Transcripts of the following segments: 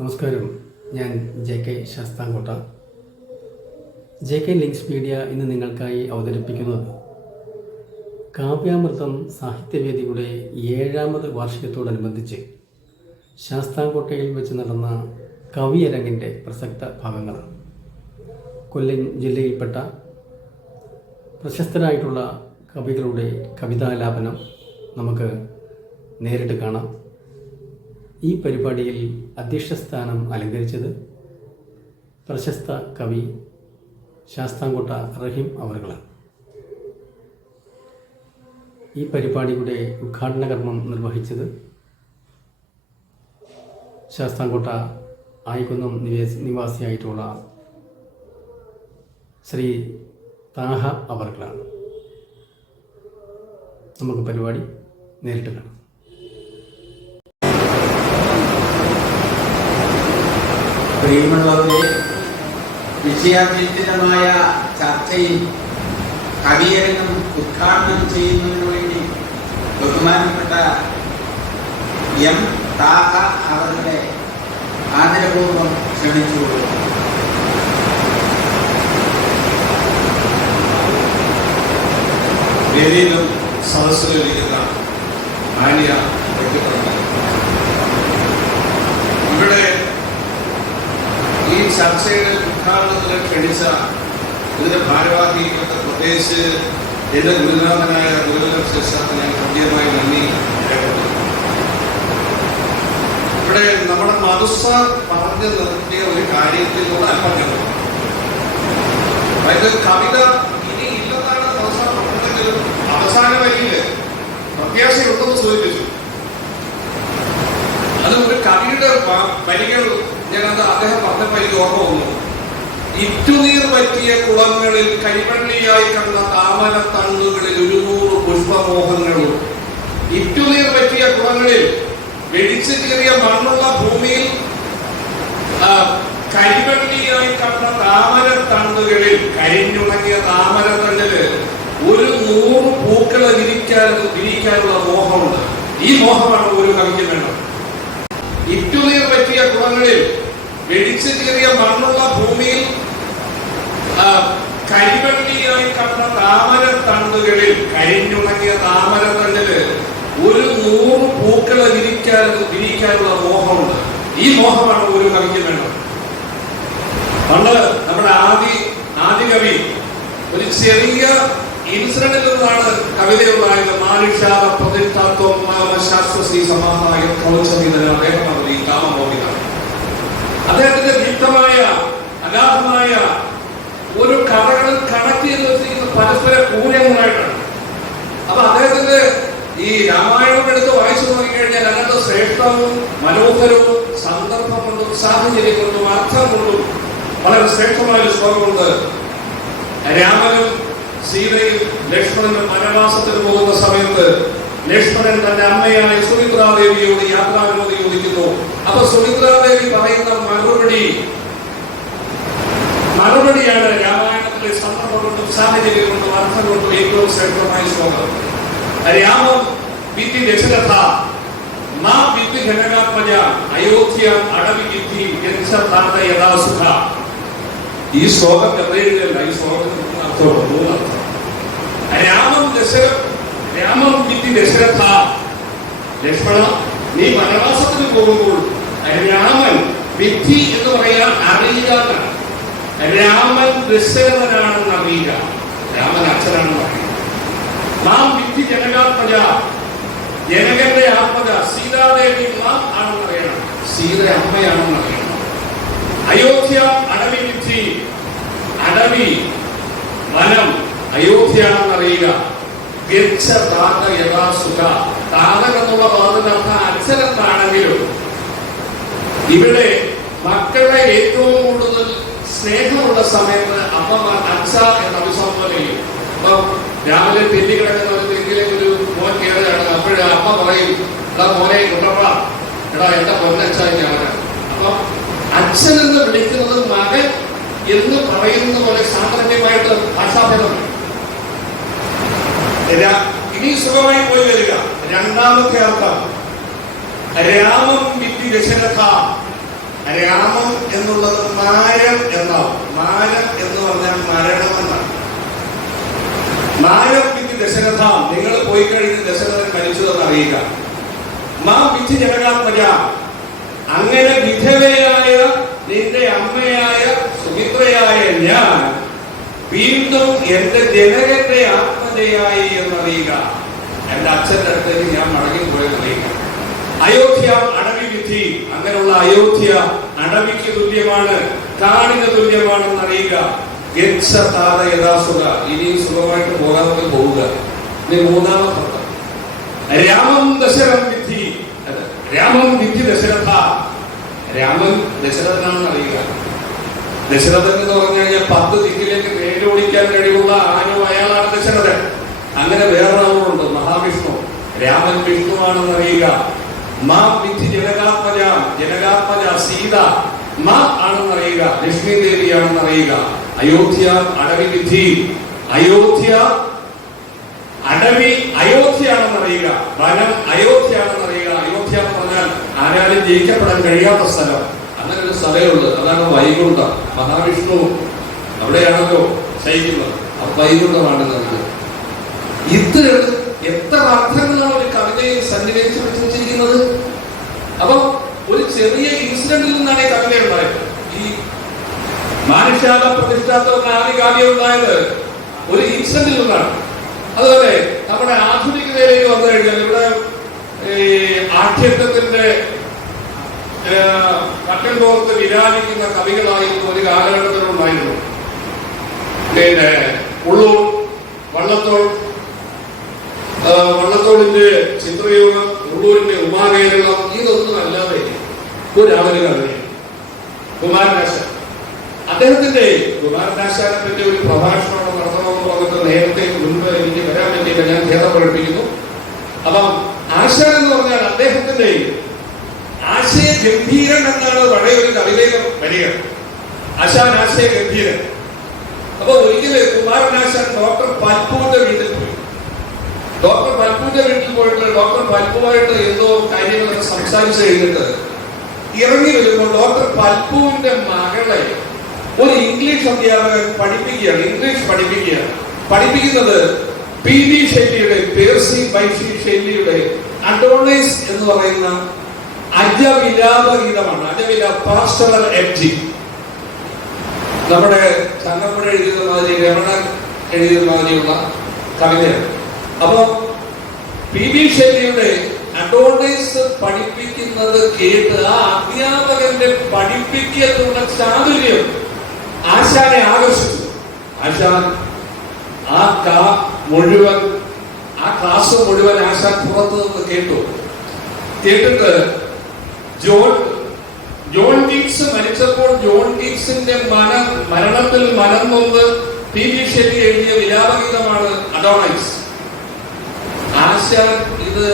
നമസ്കാരം, ഞാൻ JK Sasthamcotta. JK Links Media ഇന്ന് നിങ്ങൾക്കായി അവതരിപ്പിക്കുന്നത് കാവ്യാമൃതം സാഹിത്യവേദിയുടെ 7ാമത് വാർഷികത്തോടനുബന്ധിച്ച് ശാസ്താംകോട്ടയിൽ വെച്ച് നടന്ന കവിയരങ്ങിൻ്റെ പ്രസക്ത ഭാഗങ്ങളാണ്. കൊല്ലം ജില്ലയിൽപ്പെട്ട പ്രശസ്തരായിട്ടുള്ള കവികളുടെ കവിതാലാപനം നമുക്ക് നേരിട്ട് കാണാം. ഈ പരിപാടിയിൽ അധ്യക്ഷസ്ഥാനം അലങ്കരിച്ചത് പ്രശസ്ത കവി ശാസ്താംകോട്ട റഹീം അവർകളാണ്. ഈ പരിപാടിയുടെ ഉദ്ഘാടന കർമ്മം നിർവഹിച്ചത് ശാസ്താംകോട്ട ആയിക്കുന്നം നിവാസിയായിട്ടുള്ള ശ്രീ താഹ അവർകളാണ്. നമുക്ക് പരിപാടി നേരിട്ട് കാണാം. പ്രിയമുള്ളവരെ, വിഷയാധിഷ്ഠിതമായ ചർച്ചയിൽ കവിയരങ്ങം ഉദ്ഘാടനം ചെയ്യുന്നതിനു വേണ്ടി ബഹുമാനപ്പെട്ട എം താഹ അവരുടെ ആദരപൂർവ്വം ക്ഷണിച്ചുകൊള്ളു. വേദിയിലും സദസ്സിലിരിക്കുന്ന മാന്യ വ്യക്തിത്വങ്ങൾ, ഇവിടെ ഈ ചർച്ചയുടെ ഉദ്ഘാടനത്തിന് ക്ഷണിച്ച ഇതിന്റെ ഭാരവാഹികൾക്ക്, പ്രത്യേകിച്ച് എന്റെ ഗുരുനാഥനായ ഗുരുകുലം ശിക്ഷാർക്ക് ഞാൻ ഹൃദ്യമായി നന്ദി രേഖപ്പെടുത്തുന്നു. ഇവിടെ നമ്മുടെ മധുസാർ പറഞ്ഞു നിർത്തിയ ഒരു കാര്യത്തിലൂടെ അല്പം അതായത് കവിത ഇനി ഇല്ലെന്നാണ് മധുസാർ പറഞ്ഞെങ്കിലും അവസാന വരിയില് പ്രത്യാശയുണ്ടെന്ന് സൂചിപ്പിച്ചു. അത് ഒരു കവിയുടെ വരികൾ ഞാനത് അദ്ദേഹം പറഞ്ഞപ്പോൾ എനിക്ക് ഓർമ്മ വന്നു. ഇറ്റുനീർ പറ്റിയ കുളങ്ങളിൽ കരിവള്ളിയായി കണ്ട താമരത്തണ്ടുകളിൽ 100 പുഷ്പമോഹങ്ങളും. ഇറ്റുനീർ പറ്റിയ കുളങ്ങളിൽ വെടിച്ചു കീറിയ മണ്ണുള്ള ഭൂമിയിൽ കരിവള്ളിയായി കണ്ട താമരത്തണ്ടുകളിൽ, കരിഞ്ഞുണങ്ങിയ താമരത്തണ്ടില് 100 പൂക്കളെ വിരിക്കാനുള്ള മോഹമുണ്ട്. ഈ മോഹമാണ് ഒരു കവിക്ക് വേണ്ടത്. ഇറ്റുനീർ പറ്റിയ കുളങ്ങളിൽ വെടിച്ചു കീറിയ മണ്ണുള്ള ഭൂമിയിൽ കരിവള്ളിയായി കണ്ട താമരത്തണ്ടുകളിൽ, കരിഞ്ഞുണങ്ങിയ താമരത്തണ്ടില് 100 പൂക്കളെ വിരിക്കാനുള്ള മോഹമുണ്ട്. ഈ മോഹമാണ് ഒരു കവിക്ക് വേണ്ടത്. പണ്ട് നമ്മുടെ ആദി കവി ഒരു ചെറിയ ഇൻസിഡന്റിൽ നിന്നാണ് കവിതയുണ്ടായത്. മാനുഷാദ പ്രതിഷ്ഠാത്വം ശാസ്ത്രശ്രീ സമാഹായ കൗശലിതന് അദ്ദേഹമാണ് ഈ കാമമോഹിതാണ്. അദ്ദേഹത്തിന്റെ ദീപ്തമായ അഗാധമായ ഒരു കഥകൾ കണക്ട് ചെയ്ത് വെച്ചിരിക്കുന്ന പരസ്പര പൂരങ്ങളായിട്ടാണ്. അപ്പൊ അദ്ദേഹത്തിന്റെ ഈ രാമായണം എടുത്ത് വായിച്ചു നോക്കിക്കഴിഞ്ഞാൽ അതിനകത്ത് ശ്രേഷ്ഠവും മനോഹരവും സന്ദർഭം കൊണ്ടും സാഹചര്യം കൊണ്ടും അർത്ഥം കൊണ്ടും വളരെ ശ്രേഷ്ഠമായ ഒരു ശ്ലോകമുണ്ട്. രാമനും സീതയും ലക്ഷ്മണനും വനവാസത്തിന് പോകുന്ന സമയത്ത് ലക്ഷ്മണൻ തന്റെ അമ്മയായ സുമിത്രാദേവിയോട് യാത്രാവിനോദി ചോദിക്കുന്നു. അപ്പൊ സുമിത്രാദേവി പറയുന്ന മറുപടിയാണ് രാമായണത്തിലെ സന്ദർഭം കൊണ്ടും സാഹചര്യം കൊണ്ടും അർത്ഥം കൊണ്ടും ഏറ്റവും ശ്രേഷ്ഠമായ ശ്ലോകം. രാമം വിധി ദശരഥ മാ വിധി ജനകാത്മജ അയോധ്യ അടവി വിധി യഥാസുഖ. ഈ ശ്ലോകം എവിടെയല്ല, ഈ ശ്ലോകത്തിന് മൂന്നർത്ഥം. രാമം വിധി ദശരഥ, ലക്ഷ്മണ നീ വനവാസത്തിന് പോകുമ്പോൾ രാമൻ വിധി എന്ന് പറയാൻ അറിയുക. രാമൻ ദശരഥനാണെന്ന് അറിയുക, രാമൻ അച്ഛനാണെന്ന് അറിയുക. നാം വിധി ജനകാത്മജ, ജനകന്റെ ആത്മജ സീതാദേവി നാം ആണെന്ന് അറിയണം, സീത അമ്മയാണെന്ന് അറിയണം. അയോധ്യ അടവി വിധി, അടവി വനം അയോധ്യയാണെന്ന് അറിയുക. യഥാസുഖ, താതക എന്നുള്ള പദത്തിനർത്ഥം അച്ഛനെന്നാണെങ്കിലും ഇവിടെ മക്കളെ ഏറ്റവും കൂടുതൽ സ്നേഹമുള്ള സമയത്ത് അമ്മമാർ അച്ഛ എന്ന് അഭിസംബോധന ചെയ്യും. അപ്പൊ രാവിലെ തെന്നി കിടക്കുന്നവരെങ്കിലും ഒരു മോൻ കയറുകയാണ്, അപ്പോഴേ അമ്മ പറയും, എടാ മോനെ കുട്ടപ്പ, എടാ എന്റെ പൊന്നച്ഛ ഞാനാണ്. അപ്പൊ അച്ഛൻ എന്ന് വിളിക്കുന്നത് മകൻ എന്ന് പറയുന്ന പോലെ സാധാരണമായിട്ട് ഭാഷാഭേദമാണ്. ഇനി സുഖമായി പോയി വരിക. രണ്ടാമത്തെ അർത്ഥം രാമം വിധി ദശരഥ, രാമം എന്നുള്ളത് മാരം എന്നാവും. മാരം എന്ന് പറഞ്ഞാൽ മരണം എന്നാണ്. മാരം വിധി ദശരഥ, നിങ്ങൾ പോയി കഴിഞ്ഞ് ദശരഥൻ മരിച്ചതെന്ന് അറിയുക. മാ വിധി ജനകാത്മജ, അങ്ങനെ വിധവയായ നിന്റെ അമ്മയായ സുമിത്രയായ ഞാൻ വീണ്ടും എന്റെ ജനകന്റെ ആത്മജയായി എന്നറിയുക. എന്റെ അച്ഛന്റെ അടുത്തേക്ക് ഞാൻ മടങ്ങിപ്പോയെന്ന് അറിയുക. അയോധ്യ അടവി വിധി, അങ്ങനെയുള്ള അയോധ്യ അടവിക്ക് തുല്യമാണ്, കാടിന് തുല്യമാണെന്ന് അറിയുക. യഥാസുഖ, ഇനി സുഖമായിട്ട് പോകാതെ പോവുക. ഇനി മൂന്നാമത്തെ രാമം ദശരം വിധി, രാമം വിധി ദശരഥ, രാമൻ ദശരഥനാണെന്ന് അറിയുക. ദശരഥൻ എന്ന് പറഞ്ഞു കഴിഞ്ഞാൽ 10 ദിക്കിലേക്ക് നേരോടിക്കാൻ കഴിവുള്ള ആനു അയാളാണ് ദശരഥൻ. അങ്ങനെ വേറൊരാളുണ്ട് മഹാവിഷ്ണു. രാമൻ വിഷ്ണുവാണെന്ന് അറിയുക. മാ വിധി ജനകാത്മജ, ജനകാത്മജ സീത മാ ആണെന്ന് അറിയുക, ലക്ഷ്മി ദേവിയാണെന്ന് അറിയുക. അയോധ്യ അടവി വിധി, അയോധ്യ അടവി അയോധ്യയാണെന്ന് അറിയുക. വനം അയോധ്യയാണെന്ന് അറിയുക. അയോധ്യ എന്ന് പറഞ്ഞാൽ ആരാലും ജയിക്കപ്പെടാൻ കഴിയാത്ത സ്ഥലം. അങ്ങനെ ഒരു സ്ഥലമുള്ളത്, അതാണ് വൈകുണ്ഠം. മഹാവിഷ്ണു അവിടെയാണല്ലോ ശയിക്കുന്നത്. ആ വൈകുണ്ഠമാണെന്ന് അറിയുക. ഇത്തരം എത്ര അർത്ഥങ്ങളാണ് ഒരു കവിതയിൽ സന്നിവേശിച്ച് വെച്ചിരിക്കുന്നത്. അപ്പൊ ഒരു ചെറിയ ഇൻസിഡന്റിൽ നിന്നാണ് ഈ കവിത ഉണ്ടായത്. ഈ മാനുഷാല പ്രതിഷ്ഠാത്വം ആദ്യം ഉണ്ടായത് ഒരു ഇൻസിഡന്റിൽ നിന്നാണ്. അതുപോലെ നമ്മുടെ ആധുനികതയിലേക്ക് വന്നു കഴിഞ്ഞാൽ ഇവിടെ ആക്ഷേപത്തിന്റെ പട്ടം പുറത്ത് വിരാജിക്കുന്ന കവികളായിരുന്നു ഒരു കാലഘട്ടത്തിലുണ്ടായിരുന്നു. പിന്നെ ഉള്ളൂർ, വള്ളത്തോളിന്റെ ചിത്രയോഗം, ഉള്ളൂരിന്റെ ഉമാകേരളം, ഇതൊന്നും അല്ലാതെ ഒരാളൊരു കവിതയാണ് കുമാരനാശാൻ. അദ്ദേഹത്തിന്റെ കുമാരനാശാനെ പറ്റി ഒരു പ്രഭാഷണം നടത്തണമെന്ന് പറഞ്ഞിട്ട് നേരത്തെ മുൻപ് എനിക്ക് വരാൻ പറ്റിയില്ല, ഞാൻ ഖേദം പഠിപ്പിക്കുന്നു. അപ്പം ആശാൻ എന്ന് പറഞ്ഞാൽ അദ്ദേഹത്തിന്റെ ആശയ ഗംഭീരൻ എന്നാണ് പഴയ ഒരു കവിതയിലെ വരിക. ആശാൻ ആശയ ഗംഭീരൻ. അപ്പൊ ഒരിക്കല് കുമാരനാശാൻ ഡോക്ടർ പൽപുവിന്റെ വീട്ടിൽ പോയി. ഡോക്ടർ പൽപുവിന്റെ വീട്ടിൽ പോയിട്ട് ഡോക്ടർ പൽപുവായിട്ട് എന്തോ കാര്യങ്ങളൊക്കെ സംസാരിച്ചു കഴിഞ്ഞിട്ട് ഇറങ്ങി വരുമ്പോൾ ഡോക്ടർ പൽപുവിന്റെ മകളെ ഒരു ഇംഗ്ലീഷ് അധ്യാപകൻ പഠിപ്പിക്കുകയാണ്. ഇംഗ്ലീഷ് പഠിപ്പിക്കുന്നത് PV ശൈലിയുടെ, പേർസി ബൈഷി ശൈലിയുടെ അഡോണൈസ് എന്ന് പറയുന്ന അജവിലാപ ഗീതമാണ്. പാസ്റ്ററൽ എപ്റ്റി. നമ്മുടെ ചങ്ങമ്പുഴ എഴുതിയ മാതിരി, രമണൻ എഴുതിയ മാതിരിയുള്ള കവിതയാണ്. അപ്പൊ PV ശൈലിയുടെ അഡോണൈസ് പഠിപ്പിക്കുന്നത് കേട്ട് ആ അധ്യാപകന്റെ പഠിപ്പിക്കലുള്ള ചാതുര്യം ആശാനെ ആകർഷിച്ചു. ആശാൻ ആ ക്ലാസ് മുഴുവൻ ആശാൻ പുറത്തു നിന്ന് കേട്ടിട്ട് ജോൺ കീറ്റ്സ് മരിച്ചപ്പോൾ ജോൺ കീറ്റ്സിന്റെ മരണത്തിൽ മനം നൊന്ത് PV ശൈലി എഴുതിയ വിലാപഗീതമാണ് അഡോണൈസ്. ആശാൻ ഇത്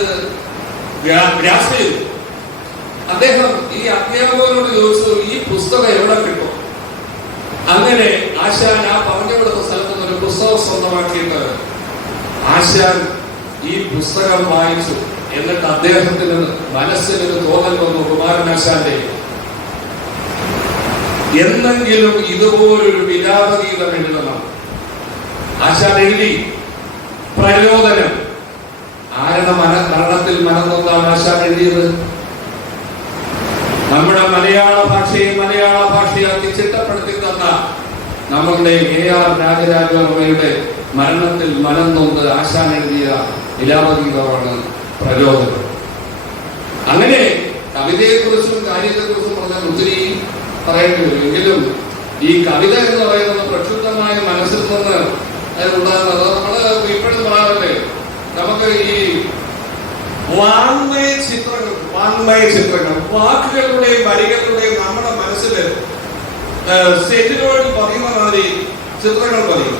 ഗ്രാസ് ചെയ്തു. അദ്ദേഹം ഈ അധ്യാപകനോട് ചോദിച്ചു, ഈ പുസ്തകം എവിടെ കിട്ടും? അങ്ങനെ ആശാൻ ആ പറഞ്ഞു കൊടുത്ത സ്ഥലത്ത് നിന്ന് ഒരു പുസ്തകം സ്വന്തമാക്കിയിട്ട് ആശാൻ ഈ പുസ്തകം വായിച്ചു. എന്നിട്ട് അദ്ദേഹത്തിന് മനസ്സിനൊരു തോന്നൽ വന്നു, കുമാരനാശാന്റെ എന്നെങ്കിലും ഇതുപോലൊരു വിലാപഗീതം എഴുതണം. ആശാൻ എഴുതി. പ്രചോദനം. ആരുടെ മരണത്തിൽ മനംനൊന്താണ് ആശാൻ എഴുതിയത്? നമ്മുടെ മലയാള ഭാഷയാക്കി ചിട്ടപ്പെടുത്തി തന്ന നമ്മളുടെ AR രാജരാജവർമ്മയുടെ മരണത്തിൽ മനം നൊന്ത് ആശാൻ എഴുതിയ വിലാപഗീതമാണ് പ്രചോദനം. അങ്ങനെ കവിതയെക്കുറിച്ചും കാര്യത്തെക്കുറിച്ചും പറഞ്ഞാൽ ഒത്തിരി പറയേണ്ടി വരും. എങ്കിലും ഈ കവിത എന്ന് പറയുന്നത് പ്രക്ഷുബ്ധമായ മനസ്സിൽ നിന്ന് ഉണ്ടാകുന്നത് നമ്മള് ഇപ്പോഴും പറയാറില്ലേ, നമുക്ക് ഈ വാങ്മയ ചിത്രങ്ങൾ വാക്കുകളുടെയും വരികളുടെയും നമ്മുടെ മനസ്സിൽ സെറ്റിലോട് പതിയുന്ന മാതിരി ചിത്രങ്ങൾ പതിയും.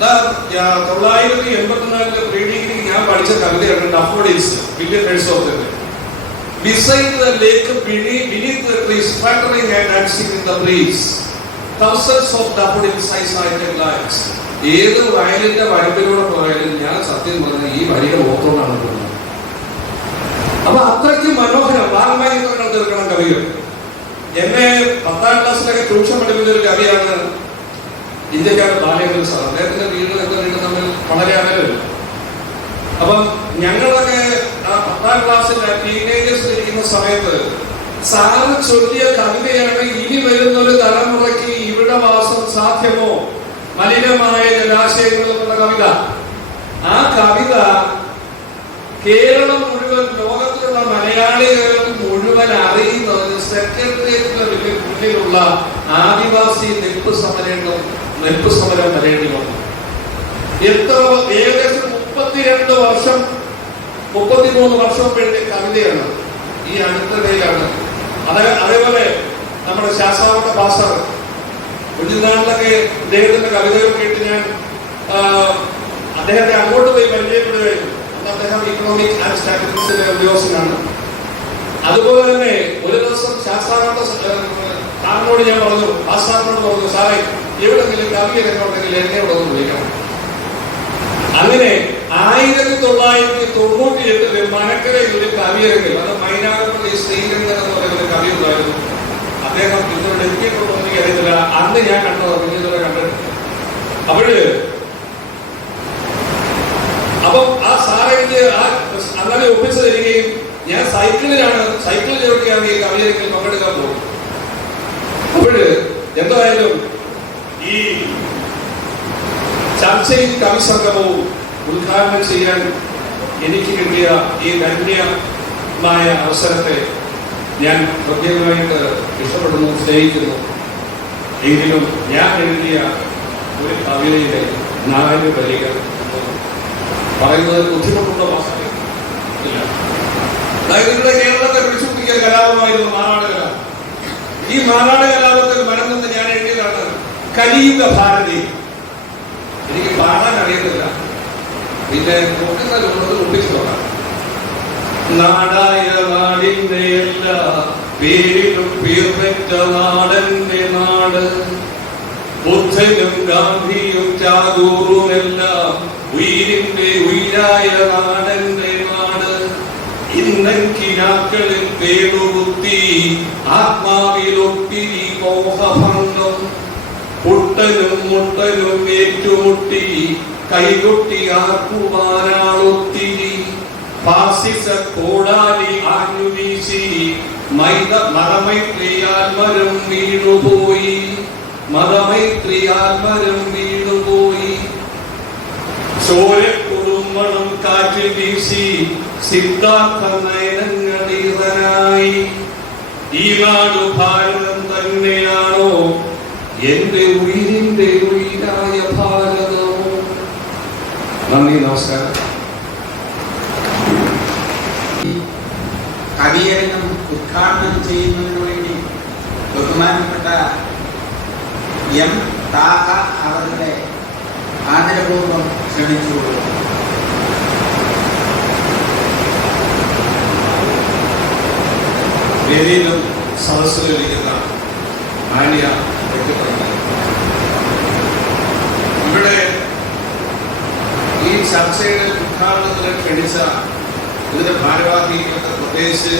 1984 പ്രീ ഡിഗ്രി ഞാൻ പഠിച്ച കവിതയാണ് ഡാഫോഡിൽസ്, വില്യം വേഴ്സ്വർത്തിന്റെ. Beside the lake, beneath the trees, fluttering and dancing in the breeze, thousands of daffodils I sighted lights. ഏത് വയലിന്റെ വരമ്പിലൂടെ പോയാലും ഞാൻ സത്യം പറഞ്ഞ ഈ വരികൾ ഓർത്തോണ്ടാണ് പോകുന്നത്. അപ്പൊ അത്രയ്ക്ക് മനോഹരം വാങ്മയ ചിത്രങ്ങൾ തീർക്കണം കവികൾ. എന്നെ 10ാം ക്ലാസ്സിലൊക്കെ ട്യൂഷൻ പഠിപ്പിച്ച ഒരു കവിയാണ് ഇന്ത്യക്കാരൻ ബാലേന്ദ്ര സാർ. അദ്ദേഹത്തിന്റെ വീട് തമ്മിൽ വളരെ അകലമില്ല. അപ്പം ഞങ്ങളൊക്കെ ആ 10ാം ക്ലാസ്സിൽ ടീനേജേഴ്സ് ഇരിക്കുന്ന സമയത്ത് സാറ് ചൊല്ലിയ കവിതയാണ് ഇനി വരുന്ന ഒരു തലമുറയ്ക്ക് ഇവിടെ വാസം സാധ്യമോ മലിനമായ ജലാശയങ്ങൾ എന്നുള്ള കവിത. ആ കവിത കേരളം മുഴുവൻ, ലോകത്തിലുള്ള മലയാളികൾ മുഴുവൻ അറിയുന്നത് സെക്രട്ടേറിയറ്റിന് മുന്നിലുള്ള ആദിവാസി നെൽപ്പ് സമരം വരേണ്ടി വന്നു. ഏകദേശം 32 വർഷം 33 വർഷം വേണ്ടി കവിതയാണ്. ഈ അടുത്തിടയിലാണ് അതേപോലെ നമ്മുടെ ശാസ്താവട്ട പാസർ കുഞ്ഞുനാളിലൊക്കെ അദ്ദേഹത്തിന്റെ കവിതകൾ കേട്ട് ഞാൻ അദ്ദേഹത്തെ അങ്ങോട്ട് പോയി പരിചയപ്പെടുകയായിരുന്നു. അദ്ദേഹം ഇക്കണോമിക് ആൻഡ് സ്റ്റാറ്റിസ്റ്റിക്സിലെ ഉദ്യോഗസ്ഥനാണ്. അതുപോലെ തന്നെ ഒരു ദിവസം ശാസ്താവട്ട സാറിനോട് ഞാൻ പറഞ്ഞു, പാസ്സാറിനോട് പറഞ്ഞു, സാറേ എവിടെങ്കിലും കവിയൊക്കെ ഉണ്ടെങ്കിൽ എന്നെ ഇവിടെ ഒന്ന് വിളിക്കണം. അങ്ങനെ 1998 മനക്കരയിൽ ഒരു കവിയരങ്ങിൽ, അത് മൈനാഗപ്പള്ളി ശ്രീരംഗൻ എന്ന് പറയുന്ന ഒരു കവി ഉണ്ടായിരുന്നു. അദ്ദേഹം ഇതുവരെ എത്തിയിട്ടുണ്ടോ എന്ന് എനിക്കറിയത്തില്ല. അന്ന് ഞാൻ കണ്ടത് ഇതുവരെ കണ്ടിട്ടുണ്ട്. അപ്പം ആ സാറെനിക്ക് അങ്ങനെ ഒപ്പിച്ചു തരികയും ഞാൻ സൈക്കിൾ ചവിട്ടിയാണ് ഈ കവിയരങ്ങിൽ പങ്കെടുക്കാൻ പോകും. എന്തായാലും ഈ ചർച്ചയും കവിസംഗമവും ഉദ്ഘാടനം ചെയ്യാൻ എനിക്ക് കിട്ടിയ ഈ ധന്യമായ അവസരത്തെ ഞാൻ പ്രത്യേകമായിട്ട് ഇഷ്ടപ്പെടുന്നു, സ്നേഹിക്കുന്നു. എങ്കിലും ഞാൻ എഴുതിയ ഒരു കവിതയിലെ 4 വരികൾ പറയുന്നത് ബുദ്ധിമുട്ടുള്ള ഭാഷയില്ല. അതായത് ഇവിടെ കേരളത്തെ പിടിച്ചുപിടിക്കിയ കലാപമായിരുന്നു മാറാട് കലാപം. ഈ മാറാട് കലാപത്തിൽ മനംന്ന് ഞാൻ എഴുതിയതാണ് കലിയുഗ ഭാരതി. എനിക്ക് പാടാൻ അറിയത്തില്ല, പിന്നെ ഒപ്പിച്ചു നോക്കാം. നാടായ നാടിന്റെ എല്ലാ പേരിലും പേർപ്പെട്ട നാടന്റെ നാട്, ബുദ്ധനും ഗാന്ധിയും ടാഗോറുമെല്ലാം ഉയിരിന്റെ ഉയിരായ നാടന്റെ നാട്. ഇന്നക്കിനാക്കളിൽ പേരുകുത്തി ആത്മാവിലൊത്തിരി മോഹഭംഗം, പുട്ടനും മുട്ടനും ഏറ്റുമുട്ടി കൈകൊട്ടി ആർക്കുവാനാളൊത്തിരി, ഫാസിസ കോടാലി ആഞ്ഞുവീശി മതമൈത്രിയാൽമരം വീണുപോയി, മതമൈത്രിയാൽമരം വീണുപോയി. ചോരക്കുറുമണം കാറ്റിൽ വീശി സിദ്ധാർത്ഥ നയനങ്ങളീറനായി. ഈ നാടു ഭാരതം തന്നെയാണോ എന്റെ ഉയിരിന്റെ ഉയിരായ ഭാരതമോ? നന്ദി, നമസ്കാരം. കവിയരങ്ങം ഉദ്ഘാടനം ചെയ്യുന്നതിനു വേണ്ടി ബഹുമാനപ്പെട്ട എം താഹ അവരുടെ ആദരപൂർവ്വം ക്ഷണിച്ചുകൊള്ളുന്നു. വേദിയിലും സദസ്സിലിരിക്കുന്ന മാന്യ വ്യക്തിത്വങ്ങൾ, ഇവിടെ ഈ ചർച്ചയുടെ ഉദ്ഘാടനത്തിന് ക്ഷണിച്ച ഇതിന്റെ ഭാരവാഹികൾക്ക്, പ്രത്യേകിച്ച്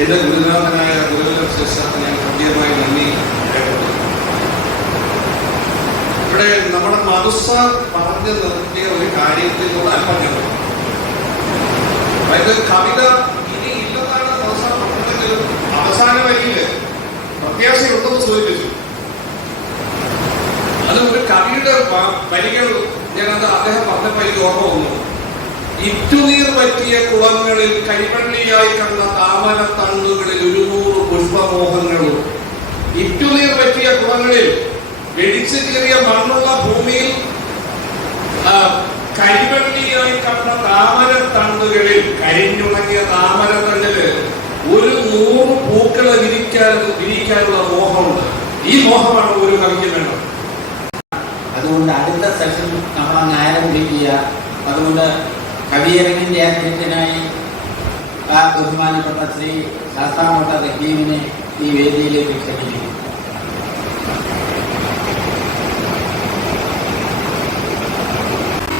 എന്റെ ഗുരുനാഥനായ ഗുരുകുലം ശിക്ഷാർക്ക് ഞാൻ പ്രത്യേകമായി നന്ദി രേഖപ്പെടുത്തുന്നു. ഇവിടെ നമ്മുടെ മധുസാർ പറഞ്ഞു നിർത്തിയ ഒരു കാര്യത്തിലൂടെ അല്പം അതായത് കവിത ഇനി ഇല്ലെന്നാണ് മധുസാർ പറഞ്ഞതെങ്കിലും അവസാന വരിയില് പ്രത്യാശയുണ്ടെന്ന് സൂചിപ്പിച്ചു. അത് ഒരു കവിയുടെ വരികൾ ഞാനത് അദ്ദേഹം പറഞ്ഞപ്പോൾ എനിക്ക് ഓർമ്മ വന്നു. ഇറ്റുനീർ പറ്റിയ കുളങ്ങളിൽ കൈവള്ളിയായി കണ്ട താമര തണ്ടുകളിൽ 100 പുഷ്പമോഹങ്ങളും. ഇറ്റുനീർ പറ്റിയ കുളങ്ങളിൽ, വെടിച്ചു കീറിയ മണ്ണുള്ള ഭൂമിയിൽ കരിവള്ളിയായി കണ്ട താമര തണ്ടുകളിൽ, കരിഞ്ഞുണങ്ങിയ താമര തണ്ടില് 100 പൂക്കളെ വിരിക്കാനുള്ള മോഹമുണ്ട്. ഈ മോഹമാണ് ഒരു കവിക്ക് വേണ്ടത്. അതുകൊണ്ട് അടുത്ത സെഷൻ നമ്മൾ നേരം വിളിക്കുക. അതുകൊണ്ട് കവിയരങ്ങിന്റെ അധ്യക്ഷനായി ബഹുമാനപ്പെട്ട ശ്രീ ശാസ്താംകോട്ട റഹീമിനെ ഈ വേദിയിലേക്ക് ക്ഷണിക്കുന്നു.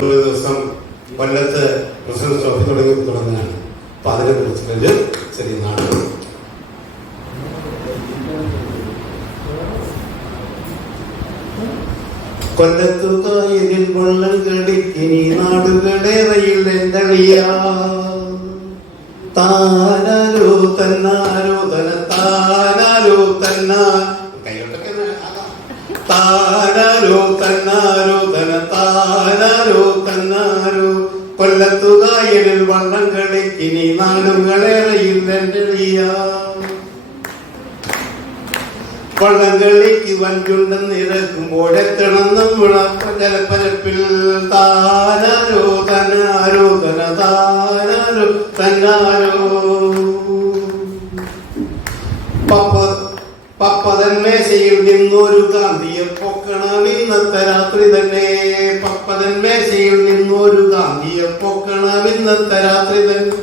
ഒരു ദിവസം കൊല്ലത്ത് പ്രസിഡന്റ് ട്രോഫി തുടങ്ങുകയാണ്. അപ്പൊ അതിനെ കുറിച്ച് ചെറിയ നാടകം. കൊല്ലത്തുകായലിൽ വെള്ളം കടിക്കിനി നാടുകളേറയിൽ എന്തളിയ താനാരോ തന്നാരോ തന താനാരോ തന്നാ താനാരോ തന്നാരോ തന താനാരോ തന്നാരോ കൊല്ലത്തുകായലിൽ വള്ളം കളിക്കിനി നാടുകളേറയിൽ എന്തളിയ വള്ളംകളിക്ക് വഞ്ചുണ്ടെന്ന് ഇറക്കുമ്പോഴെത്തണം നമ്മളപ്പ ജലപ്പരപ്പിൽ താനാരോ തന്നാരോ തന താനാരോ തന്നാരോ പപ്പതൻ മേശയിൽ നിന്നൊരു ഗാന്ധിയെ പൊക്കണം ഇന്നത്തെ രാത്രി തന്നെ പപ്പതൻ മേശയിൽ നിന്നൊരു ഗാന്ധിയെ പൊക്കണം ഇന്നത്തെ രാത്രി തന്നെ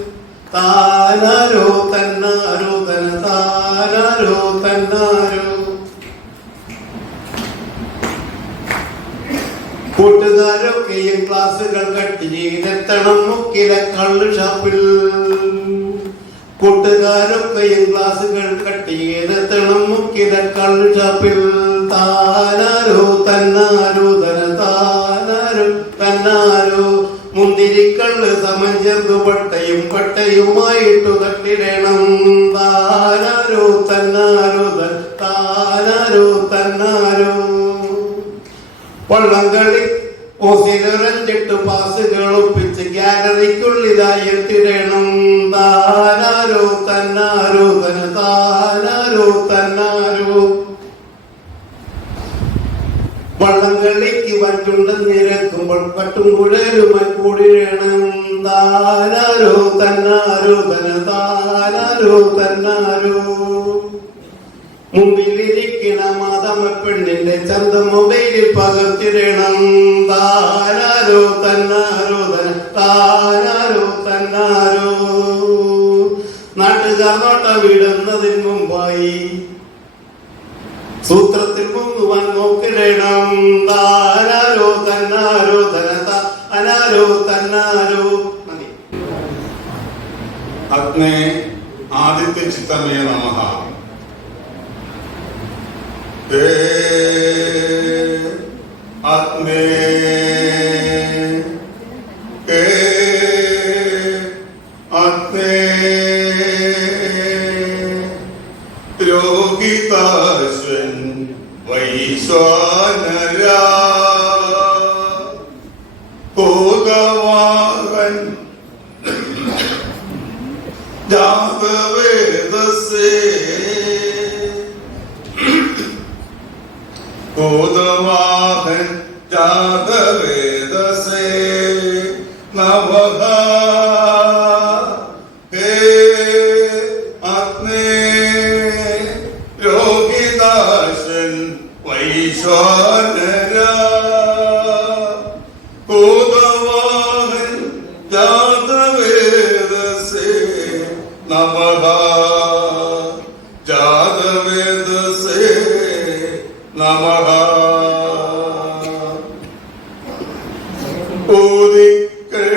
താനാരോ തന്നാരോ തന താനാരോ തന്നാരോ കൂട്ടുകാരൊക്കെയും ക്ലാസുകൾ കട്ട് ചെയ്തെത്തണം മുക്കിലെ കള്ളു ഷാപ്പിൽ കൂട്ടുകാരൊക്കെയും ക്ലാസുകൾ കട്ട് ചെയ്തെത്തണം മുക്കിലെ കള്ളു ഷാപ്പിൽ താനാരോ തന്നാരോ തന താനാരോ തന്നാരോ മുന്തിരിക്കള്ള് സമഞ്ചെറു പട്ടയുമായിട്ടു തട്ടിടണം താനാരോ തന്നാരോ താനാരോ തന്നാരോ വള്ളംകളി ഓസിലൊരഞ്ചെട്ട് പാസുകൾ ഒപ്പിച്ച് ഗ്യാലറിക്കുള്ളിലായി എത്തിടണം താനാരോ തന്നാരോ തന താനാരോ തന്നാരോ വള്ളംകളിക്ക് വഞ്ചുണ്ടെന്നിരക്കുമ്പോൾ പട്ടും കുഴലുമായി കൂടിടണം താനാരോ തന്നാരോ തന താനാരോ തന്നാരോ മുമ്പിലിരിക്കണ മാതമ പെണ്ണിന്റെ ചന്ത മൊബൈലിൽ പകർത്തിടണം താനാരോ തന്നാരോ തന താനാരോ തന്നാരോ നാട്ടുകാർ നോട്ട വിടുന്നതിന് മുമ്പായി സൂത്രത്തിൽ മുങ്ങുവാൻ നോക്കിടണം താനാരോ തന്നാരോ തന താനാരോ തന്നാരോ മതി. അഗ്നേ ആദിത്യ ചിത്തമേ നമഃ. ആത്മേ ആത്മേ രോഗിതാശ്വൻ വൈശ്വാനരാ ഭോഗവാഹൻ ജാതവേദസേ ഭൂതവാഹൻ ജാതവേദസേ നമഃ. ഹേ ആത്മേ രോഗിദാശൻ വൈശ്വാനരാ ഭൂതവാഹൻ ജാതവേദസേ നമഃ. ജാതവേദസേ നമഃ.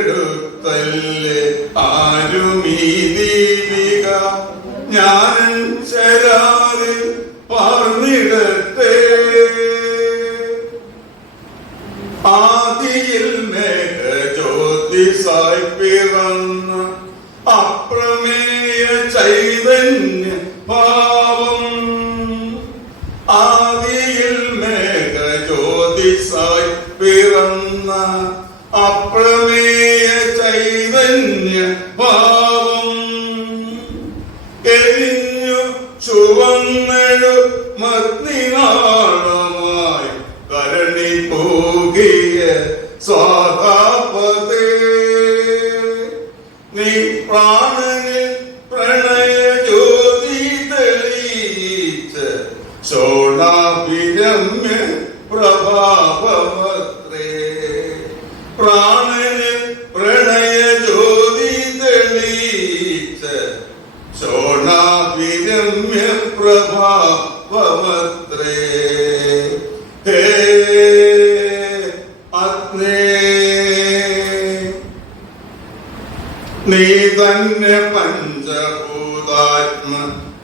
ഊതിക്കെടുത്തല്ലേ ആരുമീ ദീപിക ഞാനൻ ശരാറിൽ പറഞ്ഞിടട്ടെ. ആദിയിൽ മേഘജ്യോതിസായി പിറന്ന അപ്രമേയ ചൈതന്യ ഭാവം. ആദിയിൽ മേഘജ്യോതിസായി പിറന്ന അപ്രമേയ ചൈതന്യ ഭാവം. എരിഞ്ഞു ചുവന്നെഴു മഗ്നിനാളമായി കരണി പോകിയ സ്വാഹാപതേ. നീ പ്രാണനിൽ പ്രണയ ജ്യോതി തെളിയിച്ച ശോണാഭിരമ്യ പ്രഭാവമത്രേ. പ്രാണനിൽ പ്രണയ ജ്യോതി തെളിയിച്ച ശോണാഭിരമ്യ പ്രഭാവമത്രേ. ഹേ ആത്മേ നീ തന്നെ പഞ്ചഭൂതാത്മ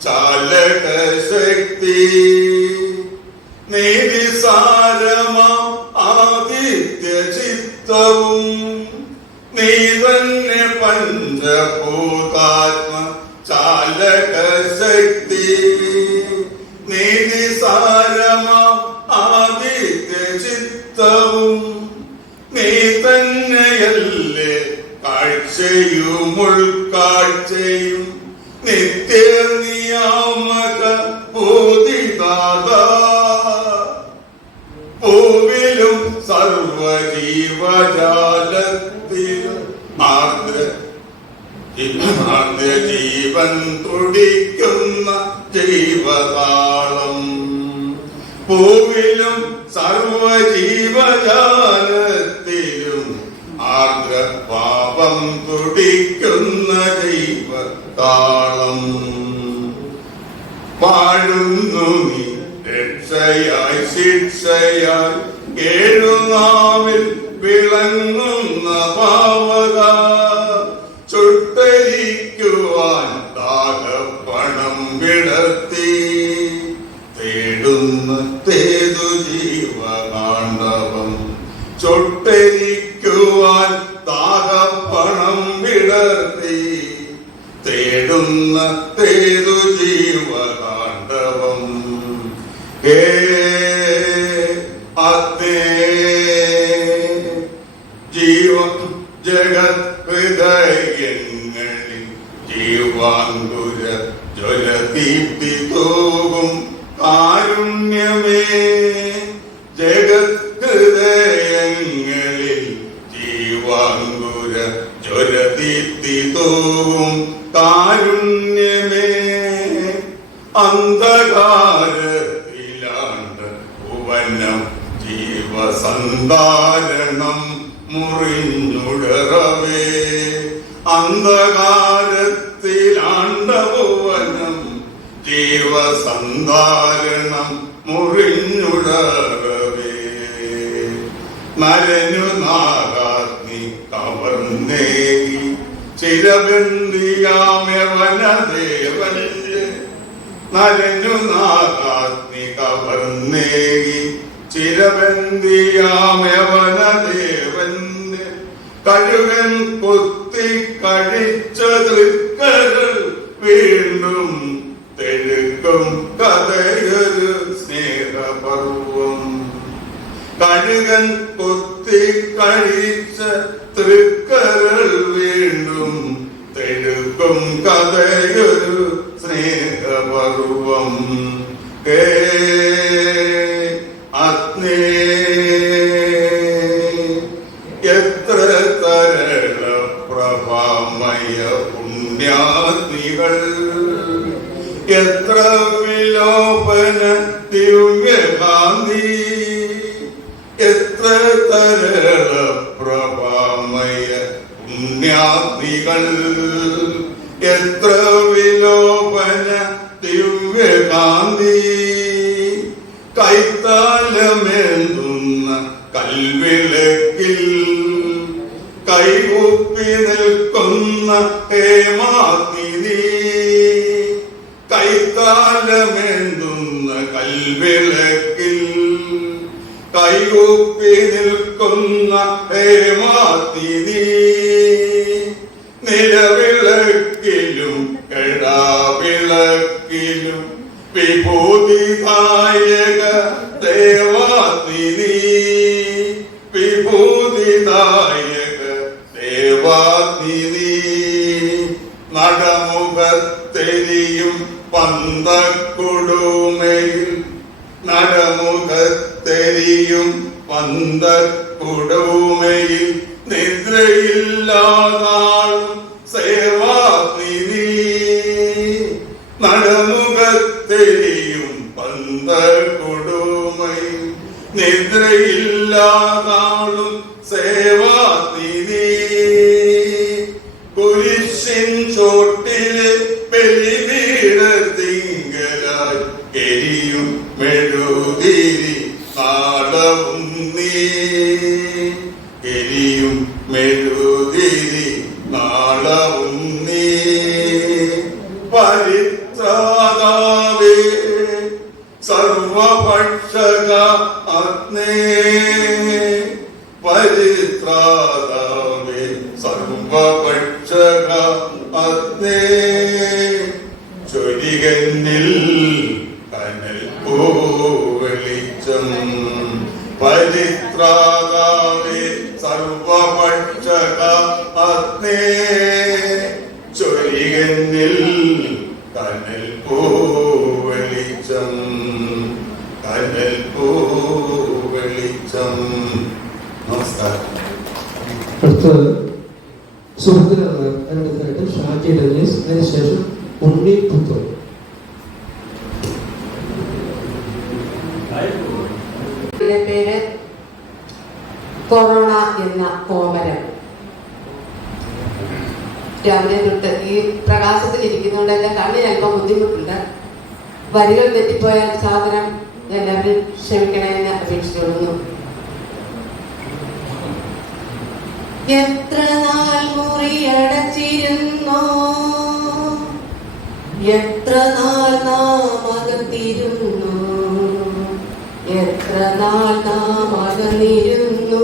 ചാലക ശക്തി. നീ നിസാരമാ ചിത്തവും നീ തന്നെ പഞ്ചഭൂതാത്മ ചാലക ശക്തി നീതി സാരമ ആദിത്യ ചിത്തവും നീ തന്നെയല്ലേ കാഴ്ചയും ഉൾക്കാഴ്ചയും നിത്യ നിയാമക ബോധിദാത പൂവിലും സർവജീവജാലത്തിലും ആർദ്ര ജീവൻ തുടിക്കുന്ന ജീവതാളം പൂവിലും സർവജീവജാലത്തിലും ആർദ്ര പാപം തുടിക്കുന്ന ജീവതാളം വാഴുന്നു നീ രക്ഷയായി ശിക്ഷയായി ഏഴുനാവിൽ വിളങ്ങുന്ന പാവക ചുട്ടരിക്കുവാൻ ദാഹപ്പണം വിടർത്തി തേടുന്ന തേതു ജീവകാണ്ഡവം ചുട്ടരിക്കുവാൻ ദാഹപ്പണം വിടർത്തി തേടുന്ന തേതു ജീവകാണ്ഡവം ഹേ ആത്മേ ജീവ ജഗത് ഹൃദയങ്ങളിൽ ജീവാങ്കുര ജ്വലദീപ്തി തോകും കാരുണ്യമേ ജഗത് ഹൃദയങ്ങളിൽ ജീവാങ്കുര ജ്വലദീപ്തി തോകും കാരുണ്യമേ അന്ധകാരത്തിലാണ്ട് ഭുവനം ജീവസന്ധാരണം മുറിഞ്ഞുടറവേ അന്ധകാരത്തിലാണ്ട ഭുവനം ജീവസന്ധാരണം മുറിഞ്ഞുടറവേ നരനു നാഗാഗ്നി കവർന്നേകി ചിരബന്ധിയാമ്യവനദേവന്റെ നരനു നാഗാഗ്നി കവർന്നേകി ചിരബന്ധിയാമ്യവനദേവന്റെ കഴുകൻ കൊത്തി കഴിച്ച തൃക്കകൾ വീണ്ടും തെഴുക്കും കഥയൊരു സ്നേഹപർവം കഴുകൻ കൊത്തി കഴിച്ച തൃക്കകൾ വീണ്ടും തെഴുക്കും കഥയൊരു സ്നേഹപർവം ഹേ ആത്മേ എത്ര തരള പ്രഭാമയ പുണ്യാഗ്നികൾ എത്ര വിലോപന ദിവ്യകാന്തി എത്ര തരള പ്രഭാമയ പുണ്യാഗ്നികൾ എത്ര വിലോപന ദിവ്യകാന്തി കൈത്താലമേന്തുന്ന കൽവിളക്കിൽ കൈകൂപ്പി നിൽക്കുന്ന ഹേമാഗ്നി കൈത്താലമേന്തുന്ന കൽവിളക്കിൽ കൈകൂപ്പി നിൽക്കുന്ന ഹേമാഗ്നി നിലവിളക്കിലും കെടാവിളക്കിലും വിഭൂതിദായക ദേവാഗ്നി വിഭൂതിദായക ദേവാഗ്നി നടമുഖത്തെരിയും പന്തക്കുടുമയിൽ നടമുഖത്തെരിയും പന്തക്കുടുമയിൽ നിദ്രയില്ലാതാളും സേവാഗ്നി നടമുഖത്തെരിയും പന്തക്കുടുമയിൽ നിദ്രയില്ലാതാളും സേവാഗ്നി കുരിശിൻ ചോട്ടിലെ ബലിപീഠത്തിങ്കലായി എരിയും മെഴുതിരി നാളവും നീ എരിയും മെഴുതിരി നാളവും നീ പരിത്രാതാവേ സർവഭക്ഷക അഗ്നേ പരിത്രാ പത്നേ ചൊരികന്നിൽ കനൽ പോ വെളിച്ചം പരിത്രാതാവേ സർവപക്ഷക പത്നേ ചൊരികന്നിൽ കനൽ പോ വെളിച്ചം കനൽ പോ വെളിച്ചം. നമസ്കാരം. അടുത്തത് സുഹൃത്തിനാണ്. അടുത്തതായിട്ട് ഷാജി ഡെന്നീസ്, അതിനുശേഷം ഉണ്ണി പുത്തൂർ. പേര് കൊറോണ എന്ന കോമരം. രാവിലെ തൊട്ട് ഈ പ്രകാശത്തിൽ ഇരിക്കുന്നതുകൊണ്ട് എന്റെ കണ്ണിന് അല്പം ബുദ്ധിമുട്ടുണ്ട്. വരികൾ തെറ്റിപ്പോയാൽ സാധനം എല്ലാവരും ക്ഷമിക്കണമെന്ന് അപേക്ഷിക്കുന്നു. എത്ര നാൾ മുറിയടച്ചിരുന്നോ, എത്ര നാൾ നാം അകത്തിരുന്നു, എത്ര നാൾ നാം അകന്നിരുന്നു,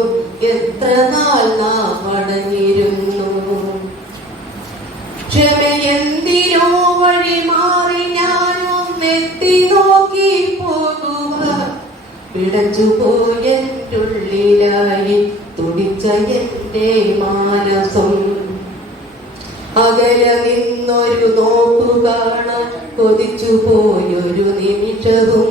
എത്ര നാൾ നാം അടഞ്ഞിരുന്നു. ക്ഷമയെന്തിനോ വഴി മാറി ഞാനും എത്തി നോക്കി പോകുക, പിടച്ചുപോയെന്നുള്ളിലായി തുടിച്ച എന്റെ മാനസം. അകലെ നിന്നൊരു നോക്കു കാണാൻ കൊതിച്ചു പോയൊരു നിമിഷവും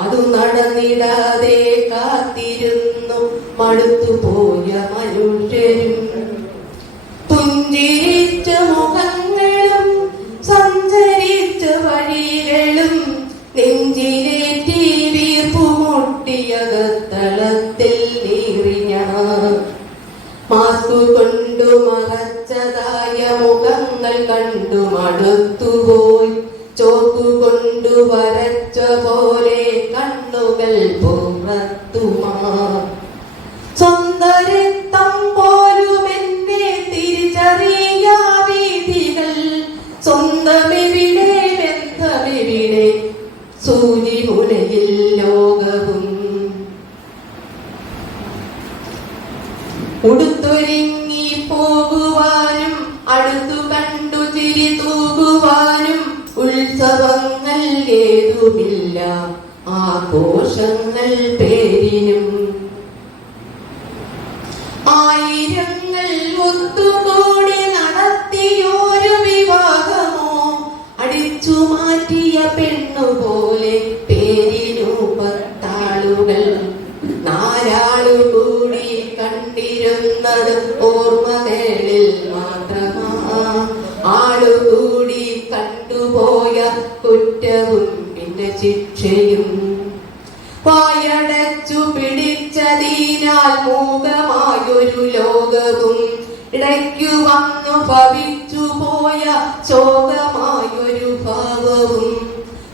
അതു നടന്നിടാതെ കാത്തിരുന്നു മടുത്തുപോയ മനുഷ്യരും. പുഞ്ചിരിച്ച മുഖങ്ങളും സഞ്ചരിച്ച വഴികളും നെഞ്ചിലേറ്റി വീർപ്പുമുട്ടിയകത്തളത്തിൽ നീറിഞ്ഞ മാസ്കു കൊണ്ടു മറച്ചതായ മുഖങ്ങൾ കണ്ടു മടുത്തുപോയി. ചോക്കു കൊണ്ടു വരച്ച പോലെ കണ്ണുകൾ പുറത്തുമാ. സ്വന്തരക്തം പോലും എന്നെ തിരിച്ചറിയാ വീഥികൾ. സ്വന്തമെവിടെ ബന്ധമെവിടെ സൂചിമുനയിൽ ലോകവും. ഉടുത്തൊരുങ്ങി പോകുവാനും അടുത്തു കണ്ടു ചിരി തൂകുവാനും ഉത്സവങ്ങൾ ഏതുമില്ല, ആഘോഷങ്ങൾ പേരിനും. ആയിരങ്ങൾ ഒത്തുകൂടി നടത്തിയൊരു വിവാഹമോ, അടിച്ചു മാറ്റിയ പെണ്ണുപോലെ പേരിനു 10 ആളുകൾ. 4 ആളുകൂടി കണ്ടിരുന്നത് ഓർമ്മകളിൽ മാത്രമാ. ആളുകൂടി കണ്ടുപോയ കുറ്റവും പിന്നെ ശിക്ഷയും. വായടച്ചു പിടിച്ചതിനാൽ മൂകമായൊരു ലോകവും ഇടയ്ക്കു വന്നു ഭവിച്ചു പോയ ശോകമായൊരു ഭാവവും.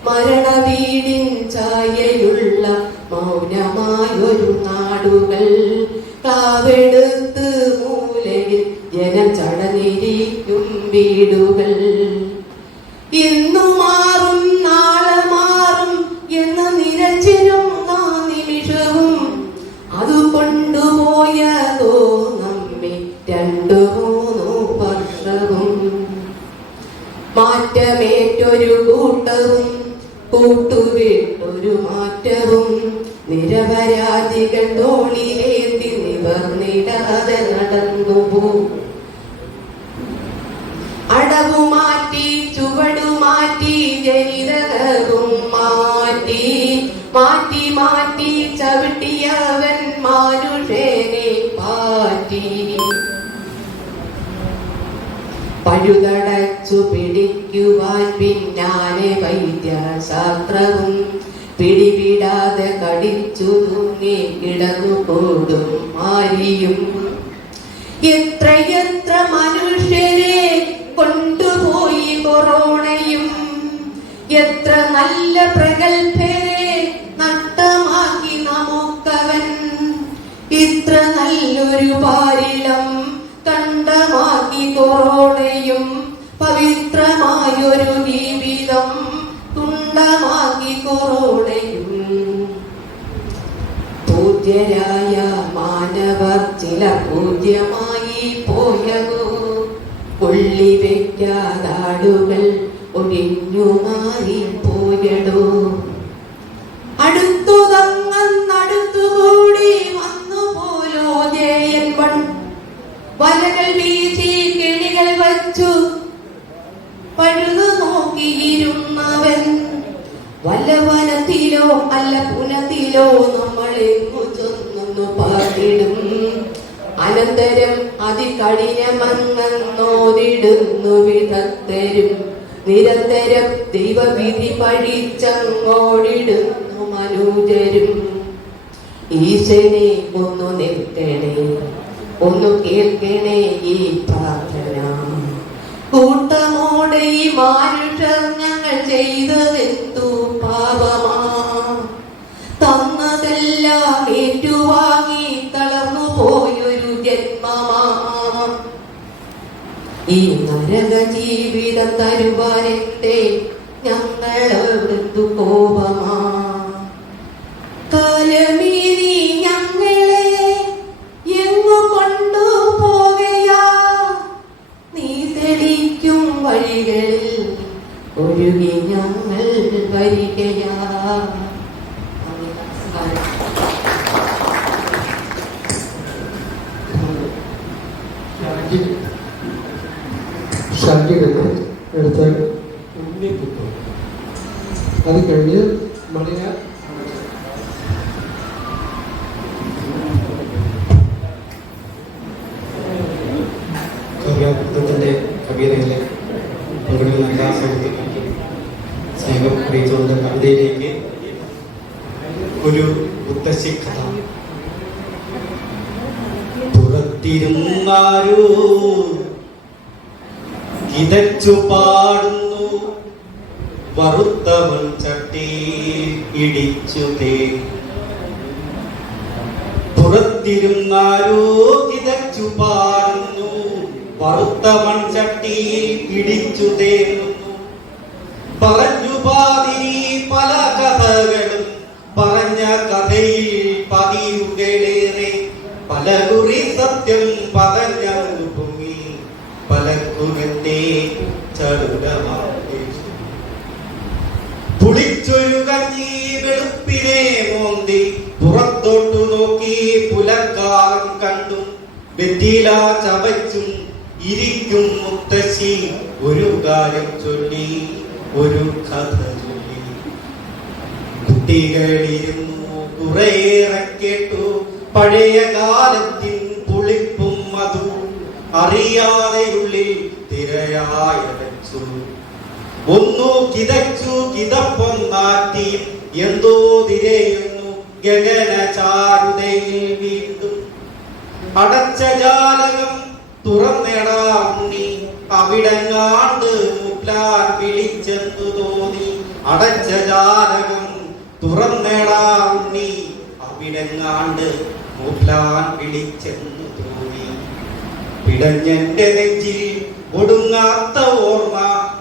മരണവീടിൻ ഛായയുള്ള മൗനമായൊരു നാടുകൾ. കാവെടുത്ത് മൂലയിൽ ജനം ചടഞ്ഞിരിക്കും വീടുകൾ. ഇന്നു മാറും നാളെ മാറും എന്ന് നിരച്ചിരുന്ന നിമിഷവും അത് കൊണ്ടുപോയതോ നമ്മെ 2-3 വർഷവും. മാറ്റമേറ്റൊരു കൂട്ടവും കൂട്ടുവിട്ടൊരു മാറ്റവും. നിരപരാധികൾ തോളിലേന്തി നിവർന്നിടാതെ നടന്നുപോകും. അടവുമാറ്റി ചുവടുമാറ്റി ജനിതകവും മാറ്റി മാറ്റി മാറ്റി ചവിട്ടിയവൻ മാനുഷനെ പാറ്റി. പഴുതടച്ചു പിടിക്കുവാൻ പിന്നാലെ വൈദ്യശാസ്ത്രവും. പിടിപിടാതെ കടിച്ചു തൂങ്ങി കിടന്നുകൂടും മാരിയും. എത്രയെത്ര മനുഷ്യരെ കൊണ്ടുപോയി കൊറോണയും. എത്ര നല്ല പ്രഗത്ഭരെ നഷ്ടമാക്കി നമുക്കവൻ. ഇത്ര നല്ലൊരു പാരിളം കണ്ടമാക്കി കൊറോണയും. പവിത്രമായൊരു ജീവിതം തുണ്ടമാക്കി കൊറോണയും. പൂജ്യരായ മാനവർ ചില പൂജ്യമായി പോയതോ. കൊള്ളി വയ്ക്കാതെ നാടുകൾ ഒഴിഞ്ഞു മാറിപ്പോയടോ. അടുത്തു തങ്ങടുത്തുകൂടി വന്നു പോലോ ജയൻ വലകൾ വീശി കിണികൾ വച്ചു പഴുതു നോക്കിയിരുന്നവൻ. വല്ലവനത്തിലോ അല്ല പുനത്തിലോ നമ്മളെങ്ങു ചെന്നു പാടിടും. അനന്തരം അതികഠിനമെന്നോതിടുന്നു വിദഗ്ധരും. നിരന്തരം ദൈവവിധി പഴിച്ചങ്ങോടിടുന്നു മനുജരും. ഈശനെ ഒന്നു നിൽക്കണേ, ഒന്നു കേൾക്കണേ ഈ പ്രാർത്ഥന. കൂട്ടമോടെ ഈ മനുഷ്യർ ഞങ്ങൾ ചെയ്തതെന്തു പാപമാ. തന്നതെല്ലാം ഏറ്റുവാങ്ങി തളർന്നു പോയൊരു ജന്മമാ. ഈ നരക ജീവിതം തരുവാനെന്റെ ഞങ്ങളെന്തു കോപമാ. കാലമീതി ഞങ്ങളെ എങ്ങു കൊണ്ടുപോകയാ. നീ തെളിക്കും വഴികളിൽ ഒഴുകി ഞങ്ങൾ വരികയാ. ഷാക്കിയുടെ അടുത്ത ഉണ്ണിപ്പുത്തോ. അത് കഴിഞ്ഞ് മണിക കവിയാത്വത്തിൻ്റെ കവിതയിലെ പങ്കെടുക്കുന്ന എല്ലാ സുഹൃത്തുക്കൾക്കും സ്നേഹം അറിയിച്ചുകൊണ്ട് കവിതയിലേക്ക് ഒരു മുത്തശ്ശി കഥ. പുറത്തിരുന്നാരോ കിതച്ചു പാടുന്നു, വറുത്തവൻ ചട്ടി ഇടിച്ചു തേ. പുറത്തിരുന്നാരോ കിതച്ചു പാടുന്നു, വറുത്തവൻ ചട്ടി ഇടിച്ചു തേങ്ങുന്നു. പറഞ്ഞു പാതിരി പല കഥകളും, പറഞ്ഞ കഥയിൽ പതിരുകളേറെ. പലകുറി സത്യം പറഞ്ഞു പൊങ്ങി, പലക്കുരത്തെ ചടുലമാക്കി. പുളിച്ചൊരു കഞ്ഞി വെളുപ്പിനെ മോന്തി, പുറത്തോട്ടു നോക്കി പുലക്കാലം കണ്ടും. വെറ്റില ചവച്ചും ഇരിക്കും മുത്തശ്ശി, ഒരു കാര്യം ചൊല്ലി ഒരു കഥ ചൊല്ലി. കുട്ടികളിരുന്നു കുറേറെ കേട്ടു, പഴയ കാലത്തിൻ പുളിപ്പും മധു. അറിയാതെയുള്ളിൽ തിരയായ വെച്ചു, ഒന്നു കിതച്ചു കിതപ്പം നാട്ടി. എന്തോ തിരയുന്നു ഗഗന ചാരുതയിൽ വീണ്ടും. അടച്ച ജാലകം തുറന്നെടാ ഉണ്ണി, അവിടങ്ങാണ്ട് മുപ്ലാൻ വിളിച്ചെന്നു തോന്നി. അടച്ച ജാലകം തുറന്നെടാ ഉണ്ണി, അവിടങ്ങാണ്ട് മുപ്ലാൻ വിളിച്ചെന്നു തോന്നി. പിടഞ്ഞെന്റെ നെഞ്ചിൽ ഒടുങ്ങാത്ത ഓർമ്മ,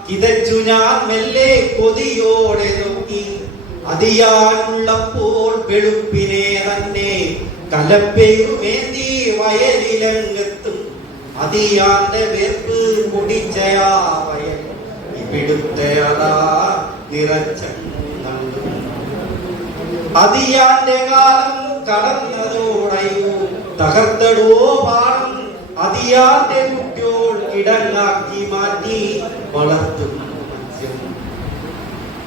കിതച്ചു ഞാൻ മെല്ലെ കൊതിയോടെ നോക്കി. അതിയാനുള്ളപ്പോൾ വെളുപ്പിനെ തന്നെ കലപ്പയുമേന്തി വയലിലങ്ങെത്തും. അതിയാന്റെ വേർപ്പ് കുടിച്ചയാ വയൽ, ഇവിടുത്തെ അതാ നിറച്ചെണ്ണും. അതിയാന്റെ കാലം കടന്നതോടയോ തകർത്തടോ പാടം. അതിയാന്റെ കുട്ടിയോൾ കിടങ്ങാക്കി മാറ്റി വളർത്തുന്നു മത്സ്യം.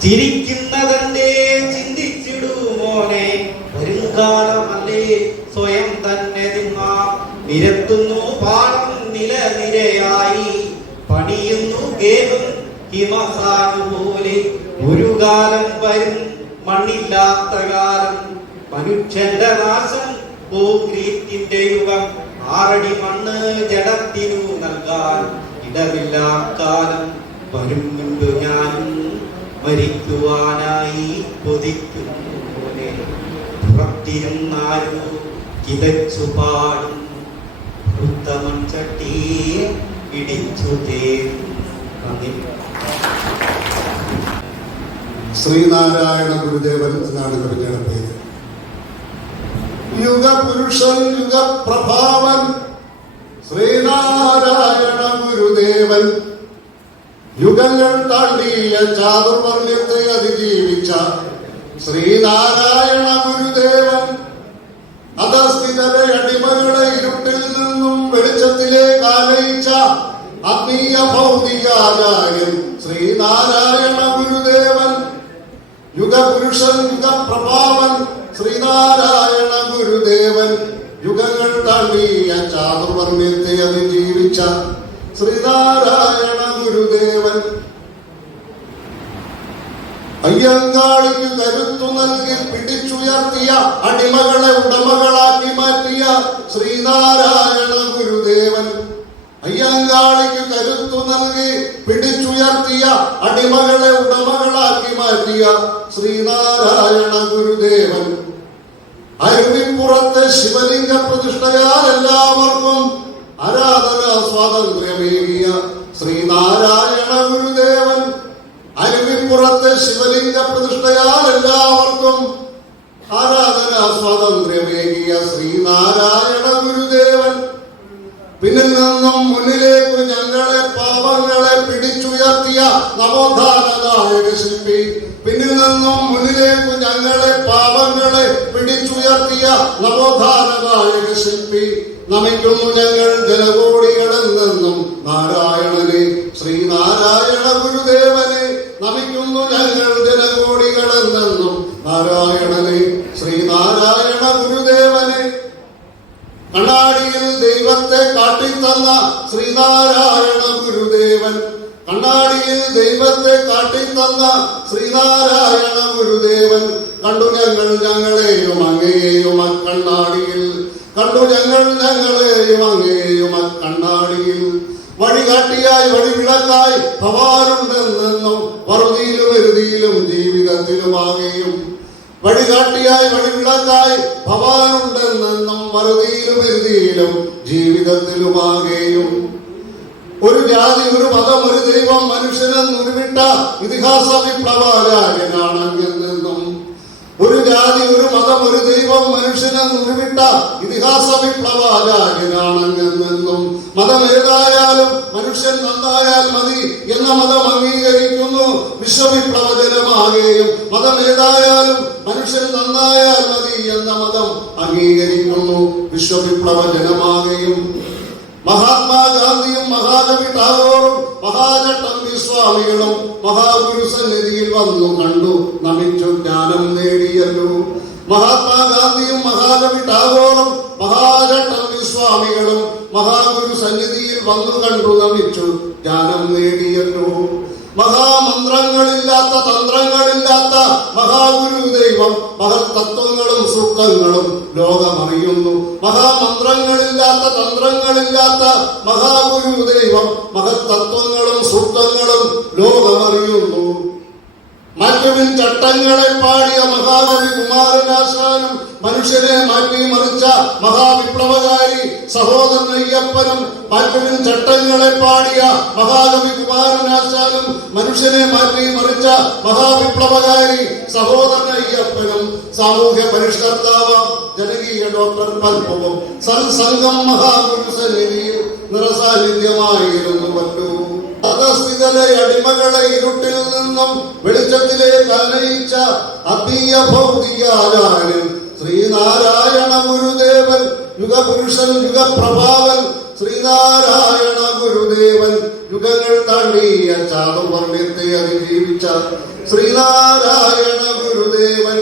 ചിരിക്കുന്നതെന്തേ ചിന്തിച്ചിടൂ മോനെ, വരുംകാലമല്ലേ സ്വയം തന്നെ തിന്നാം. നിരത്തുന്നു പാടം നിലനിരയായി, പണിയുന്നു ഗേഹം ഹിമസാനുപോലെ. ഒരു കാലം വരും മണ്ണില്ലാത്ത കാലം, മനുഷ്യന്റെ നാശം കോൺക്രീറ്റിന്റെ യുഗം. 6 അടി മണ്ണ് ജഡത്തിനു നൽകാൻ ഇടമില്ലാക്കാലം വരും മുൻപ് ഞാനും മരിക്കുവാനായി കൊതിക്കുന്നു പോലെ. പുറത്തിരുന്നാരോ കിതച്ചു പാടും, വൃത്തമൺ ചട്ടി ഇടിച്ചു തേരും. ശ്രീനാരായണ ഗുരുദേവൻ എന്നാണ് കവിതയുടെ പേര്. യുഗപുരുഷൻ യുഗപ്രഭാവൻ ശ്രീനാരായണ ഗുരുദേവൻ യുഗങ്ങൾ താണ്ടിയ ചാതുർവർണ്ണത്തെ അതിജീവിച്ച ശ്രീനാരായണ ഗുരുദേവൻ അധസ്ഥിതരെ അടിമകളെ ഇരുട്ടിൽ നിന്നും വെളിച്ചത്തിലേക്ക് ആനയിച്ച ആത്മീയ ഭൗതികാചാര്യൻ ശ്രീനാരായണ ഗുരുദേവൻ, യുഗപുരുഷൻ യുഗപ്രഭാവൻ ശ്രീനാരായണ ഗുരുദേവൻ, യുഗങ്ങൾ താണ്ടിയ ചാതുർവർണ്ണത്തെ അതിജീവിച്ച ശ്രീനാരായണ ഗുരുദേവൻ, അയ്യങ്കാളിക്ക് കരുത്തു നൽകി പിടിച്ചുയർത്തിയ അടിമകളെ ഉടമകളാക്കി മാറ്റിയ ശ്രീനാരായണ ഗുരുദേവൻ, അയ്യങ്കാളിക്ക് കരുത്തു നൽകി പിടിച്ചുയർത്തിയ അടിമകളെ ഉടമകളാക്കി മാറ്റിയ ശ്രീനാരായണ ഗുരുദേവൻ, അരുവിപ്പുറത്തെ ശിവലിംഗ പ്രതിഷ്ഠയാൽ എല്ലാവർക്കും ആരാധനാ സ്വാതന്ത്ര്യമേകിയ ശ്രീനാരായണ ഗുരുദേവൻ, അരുവിപ്പുറത്തെ ശിവലിംഗ പ്രതിഷ്ഠയാൽ എല്ലാവർക്കും ആരാധനാ സ്വാതന്ത്ര്യമേകിയ ശ്രീനാരായണ ഗുരുദേവൻ, പിന്നിൽ നിന്നും മുന്നിലേക്ക് ഞങ്ങളെ പാപങ്ങളെ പിടിച്ചുയർത്തിയ നവോത്ഥാന നായക ശില്പി, പിന്നിൽ നിന്നും മുന്നിലേക്ക് ഞങ്ങളെ പാപങ്ങളെ പിടിച്ചുയർത്തിയ നവോത്ഥാന നായക ശില്പി, നമിക്കുന്നു ഞങ്ങൾ ജനകോടികളിൽ നിന്നും നാരായണനെ ശ്രീനാരായണ ഗുരുദേവനെ, നമിക്കുന്നു ഞങ്ങൾ ജനകോടികളിൽ നിന്നും നാരായണനെ ശ്രീനാരായണ ഗുരുദേവനെ, കണ്ണാടിയിൽ ദൈവത്തെ കാട്ടിത്തന്ന ശ്രീനാരായണ ഗുരുദേവൻ, കണ്ണാടിയിൽ ദൈവത്തെ കാട്ടിത്തന്ന ശ്രീനാരായണ ഗുരുദേവൻ, കണ്ടു ഞങ്ങൾ ഞങ്ങളെയും അങ്ങയെയും അക്കണ്ണാടിയിൽ, കണ്ടു ഞങ്ങൾ ഞങ്ങളെയും അങ്ങയെയും അക്കണ്ണാടിയിൽ, വഴികാട്ടിയായി വഴിവിളക്കായി ഭവാനുണ്ടെന്നും വറുതിയിലും എരുതിയിലും ജീവിതത്തിലുമാകെയും, വഴികാട്ടിയായി വഴിവിളക്കായി ഭവാനുണ്ടെന്നും വറുതിയിലും എരുതിയിലും ജീവിതത്തിലുമാകെയും, ഒരു ജാതി ഒരു മതം ഒരു ദൈവം മനുഷ്യനെന്ന് ഉരുവിട്ട ഇതിഹാസ വിപ്ലവാചാര്യനാണെങ്കിൽ നിന്നും, ഒരു ജാതി ഒരു മതം ഒരു ദൈവം മനുഷ്യനെന്ന് ഉരുവിട്ട ഇതിഹാസ വിപ്ലവാചാര്യനാണെങ്കിൽ നിന്നും, മതം ഏതായാലും മനുഷ്യൻ നന്നായാൽ മതി എന്ന മതം അംഗീകരിക്കുന്നു വിശ്വവിപ്ലവജനമാകെയും, മതം ഏതായാലും മനുഷ്യൻ നന്നായാൽ മതി എന്ന മതം അംഗീകരിക്കുന്നു വിശ്വവിപ്ലവജനമാകെയും, മഹാത്മാഗാന്ധിയും മഹാകവി ടാഗോറും മഹാചട്ടമ്പി സ്വാമികളും മഹാഗുരു സന്നിധിയിൽ വന്നു കണ്ടു നമിച്ചു ജ്ഞാനം നേടിയല്ലോ. മഹാത്മാഗാന്ധിയും മഹാകവി ടാഗോറും മഹാചട്ടമ്പി സ്വാമികളും മഹാഗുരു സന്നിധിയിൽ വന്നു കണ്ടു നമിച്ചു ജ്ഞാനം നേടിയല്ലോ. മഹാമന്ത്രങ്ങളില്ലാത്ത തന്ത്രങ്ങളില്ലാത്ത മഹാഗുരു ദൈവം മഹത്തത്വങ്ങളും സൂക്തങ്ങളും ലോകമറിയുന്നു. മഹാമന്ത്രങ്ങളില്ലാത്ത തന്ത്രങ്ങളില്ലാത്ത മഹാഗുരു ദൈവം മഹത്തത്വങ്ങളും സൂക്തങ്ങളും ലോകമറിയുന്നു. മാറ്റുവിൻ ചട്ടങ്ങളെ പാടിയ മഹാകവി കുമാരനാശാനും മനുഷ്യനെ മാറ്റിമറിച്ച മഹാവിപ്ലവകാരി സഹോദരൻ അയ്യപ്പനും, മാറ്റുവിൻ ചട്ടങ്ങളെ പാടിയ മഹാകവി കുമാരനാശാനും മനുഷ്യനെ മാറ്റിമറിച്ച മഹാവിപ്ലവകാരി സഹോദരൻ അയ്യപ്പനും, സാമൂഹ്യ പരിഷ്കർത്താവാം ജനകീയ ഡോക്ടർ പൽപ്പവും സത്സംഗം മഹാഗുരു സന്നിധിയിൽ നിറസാന്നിധ്യമായിരുന്നുവല്ലോ. അധസ്ഥിതരെ അടിമകളെ ഇരുട്ടിൽ നിന്നും വെളിച്ചത്തിലേക്ക് ആനയിച്ച ആത്മീയ ഭൗതികാചാര്യൻ ശ്രീനാരായണ ഗുരുദേവൻ, യുഗപുരുഷൻ യുഗപ്രഭാവൻ ശ്രീനാരായണ ഗുരുദേവൻ, യുഗങ്ങൾ താണ്ടിയ ചാതുർവർണ്ണത്തെ അതിജീവിച്ച ശ്രീനാരായണ ഗുരുദേവൻ,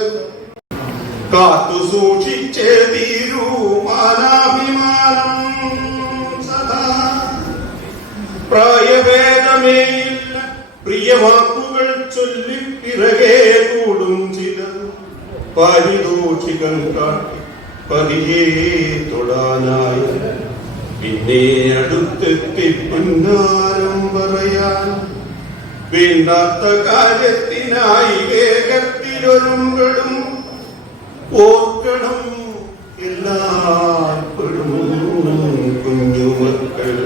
കാത്തു സൂക്ഷിച്ചേ തീരൂ മാനാഭിമാനം സദാ, പ്രായഭേദമേയില്ല പ്രിയവാക്കുകൾ ചൊല്ലി പിറകെ കൂടും ചിലർ, പാരിതോഷികം കാട്ടി പതിയെ തൊടാനായി പിന്നെ അടുത്തെത്തി പിന്നാരം പറയാൻ, വേണ്ടാത്ത കാര്യത്തിനായി വേഗത്തിലൊരുമ്പെടും ഓർക്കണം എല്ലായ്പ്പോഴും കുഞ്ഞുമക്കൾ,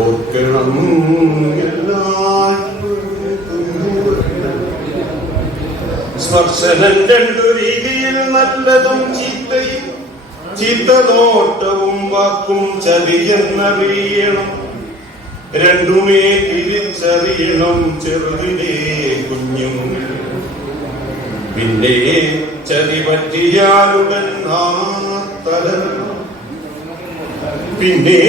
ഓർക്കണം എല്ലായ്പ്പോഴും കുഞ്ഞുമക്കൾ. സ്പർശനം രണ്ടു രീതിയിൽ നല്ലതും ചീത്തയും, ചീത്ത നോട്ടവും വാക്കും ചതിയെന്നറിയണം. രണ്ടുമേ തിരിച്ചറിയണം ചെറുതിനെ കുഞ്ഞും. പിന്നെ ചതി പറ്റിയാലുടൻ തലരണം. പിന്നെ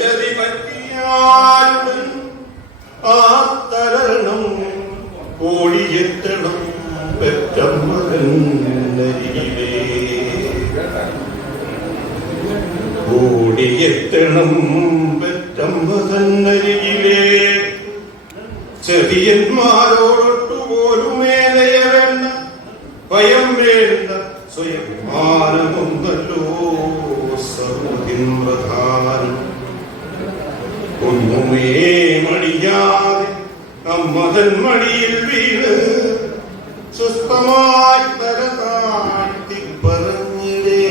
ചതി പറ്റിയാലുടൻ തലരണം. ഓടിയെത്തണം പെറ്റമ്മകന്നരികിലേ. ഓടിയെത്തണം പെറ്റമ്മകന്നരികിലേ. ചെറിയന്മാരോടൊട്ടുപോലുമേലയ വേണ്ട, ഭയം വേണ്ട, സ്വയം മാനമൊന്നല്ലോ സർവ്വത്തിൻ പ്രധാനം. ഒന്നുമേ മടിയാതെ നമ്മതൻ മടിയിൽ വീണ് സ്വസ്ഥമായി തല താഴ്ത്തി പറഞ്ഞിടേ.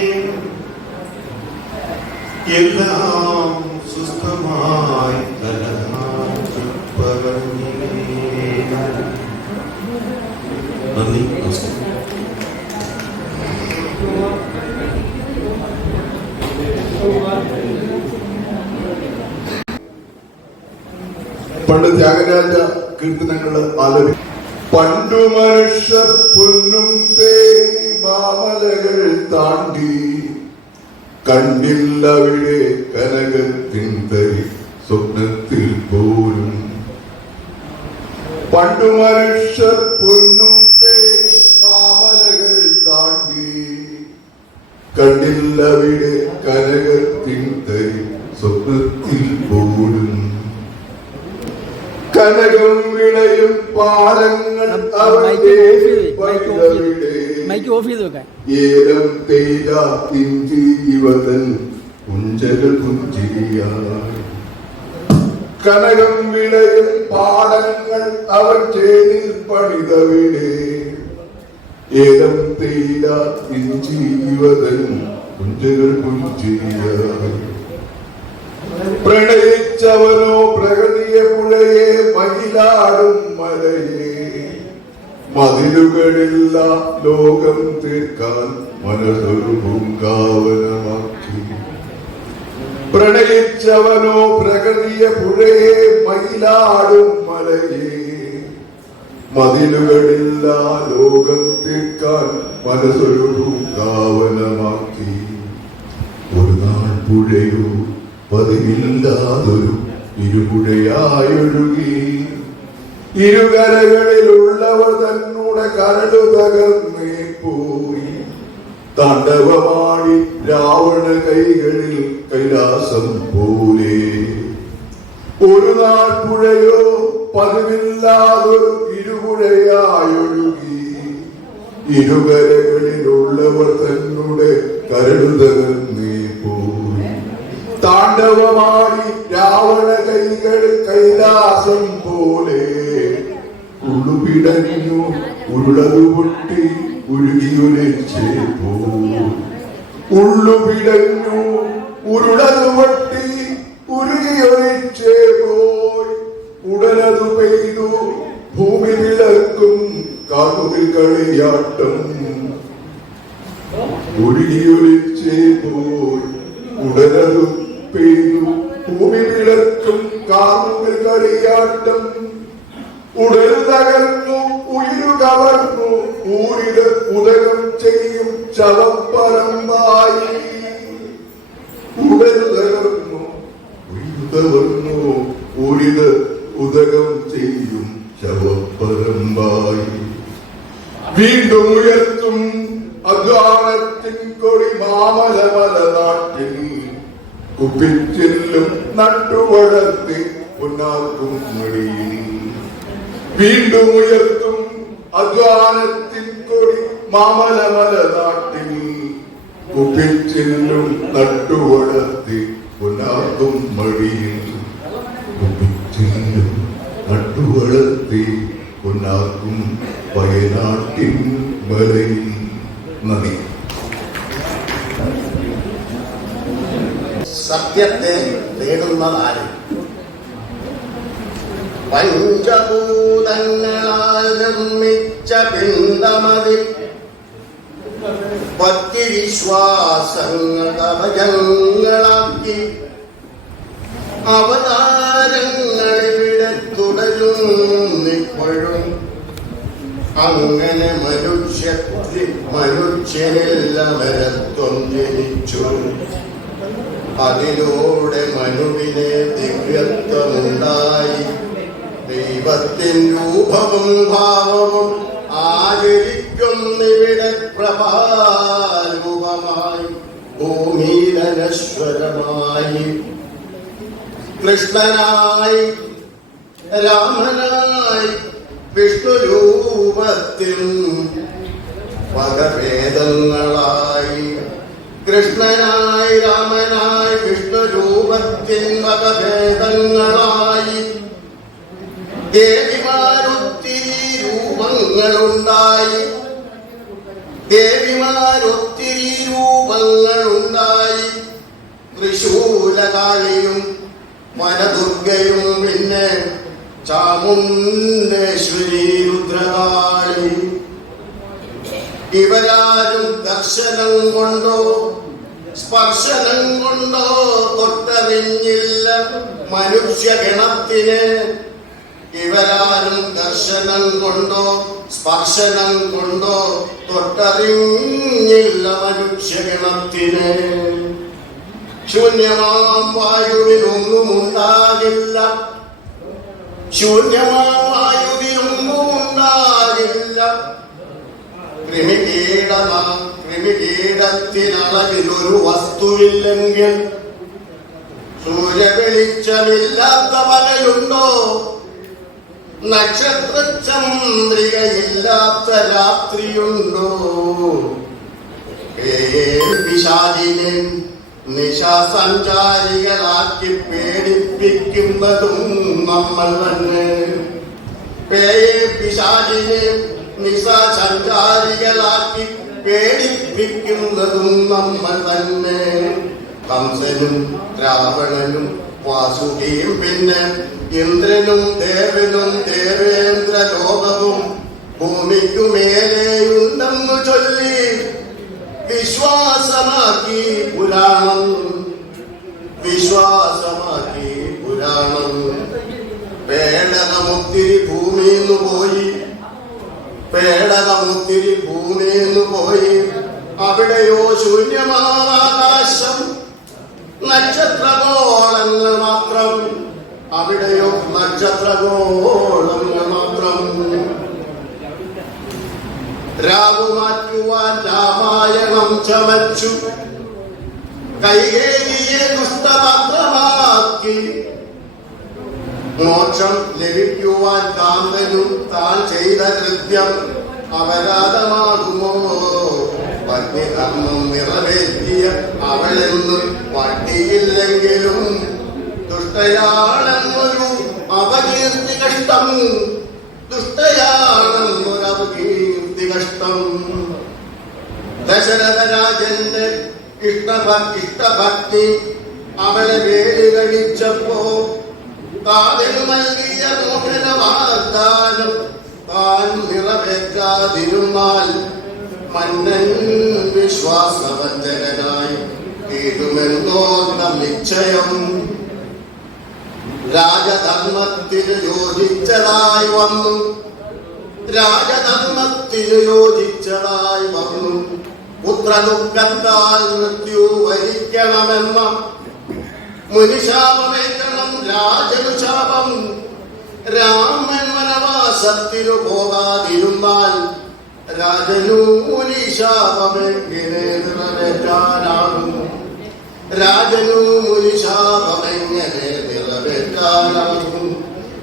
എല്ലാം സ്വസ്ഥമായി തല താഴ്ത്തി പറഞ്ഞിടേ. നന്ദി, നമസ്കാരം. പണ്ട് ത്യാഗരാജ കീർത്തനങ്ങള് ആലപി. പണ്ടു മനുഷ്യർ പൊന്നും തേടി മാമലകൾ താണ്ടി, കണ്ടില്ലവിടെ കനകത്തിൻ തരി സ്വപ്നത്തിൽ പോലും. പണ്ടു മനുഷ്യർ പൊന്നും തേടി മാമലകൾ താണ്ടി, കണ്ടില്ലവിടെ കനകത്തിൻ തരി സ്വപ്നത്തിൽ പോലും. കനകം വിളയും പാടങ്ങൾ ഏലം തേജ ഇഞ്ചിവതൻ പുഞ്ചകൾ പുഞ്ചിരിയ. കനകം വിളയും പാടങ്ങൾ അവർ ചേരിൽ പണിതവിടെ. ഏലം തേജ ഇഞ്ചിവതൻ പുഞ്ചകൾ പുഞ്ചിരിയ. പ്രണയിച്ചവനോ പ്രകൃതിയെ പുഴയെ മയിലാടും മലയെ. മതിലുകളില്ല ലോകം തീർക്കാൻ മനസ്സൊരു പൂങ്കാവനമാക്കി. പ്രണയിച്ചവനോ പ്രകൃതിയെ പുഴയെ മയിലാടും മലയെ. മതിലുകളില്ല ലോകം തീർക്കാൻ മനസ്സൊരു പൂങ്കാവനമാക്കി. ഒരു നാൾ പുഴയോ പതിവില്ലാതൊരു ഇരുപുഴയായൊഴുകി. ഇരുകരകളിലുള്ളവർ തന്നൂടെ കരടു തകർന്നേ പോയി. താണ്ഡവമാടി രാവണ കൈകളിൽ കൈലാസം പോലെ. ഒരു നാൾ പുഴയോ പതിവില്ലാതൊരു ഇരുപുഴയായൊഴുകി. ഇരുകരകളിലുള്ളവർ തന്നൂടെ കരടു തകർന്നേ പോയി. താണ്ഡവമാടി രാവണ കൈകൾ കൈലാസം പോലെ. ഉള്ളുപിടഞ്ഞു ഉരുളതു പൊട്ടി ഉരുകിയൊലിച്ചേ പോയി. ഉള്ളുപിടഞ്ഞു ഉരുളതു പൊട്ടി ഉരുകിയൊലിച്ചേ പോയി. ഉടനതു പെയ്തു ഭൂമി വിളക്കും കാട്ടുതിൽ കളിയാട്ടം. ഉരുകിയൊലിച്ചേ പോയി. ഉടനതു പെയ്തു ഭൂമി വിളക്കും കാട്ടുതിൽ കളിയാട്ടം. ഉടൽ തകർന്നു ഉയിരു കവർന്നു ഊരിത് ഉദകം ചെയ്യും ശവപ്പരമ്പായി. ഉടൽ തകർന്നു ഉയിരു കവർന്നു ഊരിത് ഉദകം ചെയ്യും ശവപ്പരമ്പായി. വീണ്ടും ഉയർത്തും അധ്വാനത്തിൻ കൊടി മാമലമല നാട്ടിൽ. കുപ്പിച്ചില്ലും നട്ടുവളർത്തി പൊന്നാർക്കും മടിയിൽ. വീണ്ടും ഉയർത്തും അധ്വാനത്തിൻ കൊടി മാമലമല നാട്ടിൽ. കുപ്പിച്ചില്ലും നട്ടുവളർത്തി പൊന്നാർക്കും മടിയിൽ. കുപ്പിച്ചില്ലും നട്ടുവളർത്തി പൊന്നാർക്കും വയനാട്ടിൻ മലയിൽ. നദി സത്യത്തെ തേടുന്നതാരും പഞ്ചഭൂതങ്ങളാൽ നിർമ്മിച്ച പിണ്ടമതിൽ ഭക്തിവിശ്വാസങ്ങൾ കവചങ്ങളാക്കി അവതാരങ്ങളിവിടെ തുടരുന്നിപ്പോഴും അങ്ങനെ മനുഷ്യനിൽ അമരത്വം ജനിച്ചു. അതിലൂടെ മനുവിനെ ദിവ്യത്വമുണ്ടായി. ദൈവത്തിൻ രൂപവും ഭാവവും ആചരിക്കുന്നിവിടെ പ്രഭാരൂപമായി ഭൂമിയിലനശ്വരമായി. കൃഷ്ണനായി രാമനായി വിഷ്ണു രൂപത്തിൽ വകഭേദങ്ങളായി. കൃഷ്ണനായി രാമനായി വിഷ്ണു രൂപത്തിൽ വകഭേദങ്ങളായി. ദേവിമാരൊത്തിരി രൂപങ്ങളുണ്ടായി. ദേവിമാരൊത്തിരി രൂപങ്ങളുണ്ടായി. തൃശൂലകാളിയും വനദുർഗയും പിന്നെ ചാമുണ്ടേശ്വരി രുദ്രകാളി. ഇവരാരും ദർശനം കൊണ്ടോ സ്പർശനം കൊണ്ടോ തൊട്ടറിഞ്ഞില്ല മനുഷ്യഗണത്തിനെ. ഇവരാരും ദർശനം കൊണ്ടോ സ്പർശനം കൊണ്ടോ തൊട്ടറിഞ്ഞില്ല മനുഷ്യഗണത്തിനെ. ശൂന്യമാം വായുവിലൊന്നും ഉണ്ടാകില്ല. ശൂന്യമാം വായുവിലൊന്നും ഉണ്ടാകില്ല. ക്രിമികീടത്തിനളവിലൊരു വസ്തുവില്ലെങ്കിൽ സൂര്യവെളിച്ചമില്ലാത്ത പകലുണ്ടോ? നക്ഷത്രചന്ദ്രികയില്ലാത്ത രാത്രിയുണ്ടോ? പിശാചിനെ നിശാസഞ്ചാരികളാക്കി പേടിപ്പിക്കുന്നതും നമ്മൾ തന്നെ. പിശാചിനെ നിശാസഞ്ചാരികളാക്കി പേടിപ്പിക്കുന്നതും നമ്മൾ തന്നെ. കംസനും രാവണനും വാസുകിയും പിന്നെ ഇന്ദ്രനും ദേവനും ദേവേന്ദ്ര ലോകവും ഭൂമിക്കുമേലെയുണ്ടെന്നു ചൊല്ലി വിശ്വാസമാക്കി പുരാണം. വിശ്വാസമാക്കി പുരാണം. പേടകമൊത്തിരി ഭൂമിന്ന് പോയി. പേടകമൊത്തിരി ഭൂമിന്ന് പോയി. അവിടെയോ ശൂന്യമാകാശം, നക്ഷത്രഗോളങ്ങൾ മാത്രം. അവിടെയോ നക്ഷത്രഗോളങ്ങൾ മാത്രം. രാവു മാറ്റുവാൻ രാമായണം ചമച്ചു. കൈകേയിയെ ദുഷ്ടപത്രമാക്കി. മോക്ഷം ലഭിക്കുവാൻ കാന്തനും താൻ ചെയ്ത കൃത്യം അപരാധമാകുമോ? പത്നിധർമ്മം നിറവേറ്റിയ അവളെന്ന് വട്ടിയില്ലെങ്കിലും ദുഷ്ടയാണെന്നൊരു അപകീർത്തി കഷ്ടം. ദുഷ്ടയാണെന്നൊരു അപകീർത്തി കഷ്ടം. ദശരഥരാജന്റെ ഇഷ്ടഭക്തി അവളെ വേലി കഴിച്ചപ്പോ താൻ നൽകിയ മോഹന വാഗ്ദാനം താൻ നിറവേറ്റാതിരുന്നാൽ മന്നൻ വിശ്വാസവഞ്ചകനായി തീരുമെന്നോർന്ന നിശ്ചയം. രാജധർമ്മത്തിന് യോജിച്ചതായി വന്നു. രാജധർമ്മത്തിന് യോജിച്ചതായി വന്നു. പുത്രദുഃഖത്താൽ മൃത്യു വരിക്കണമെന്ന മുനിശാപമേക്കണം രാജനു ശാപം. രാമൻ വനവാസത്തിനു പോകാതിരുന്നാൽ രാജനു മുനിശാപമെങ്ങനെ നിറവേറ്റാനാകും? രാജനു മുനിശാപമെങ്ങനെ നിറവേറ്റാനാകും?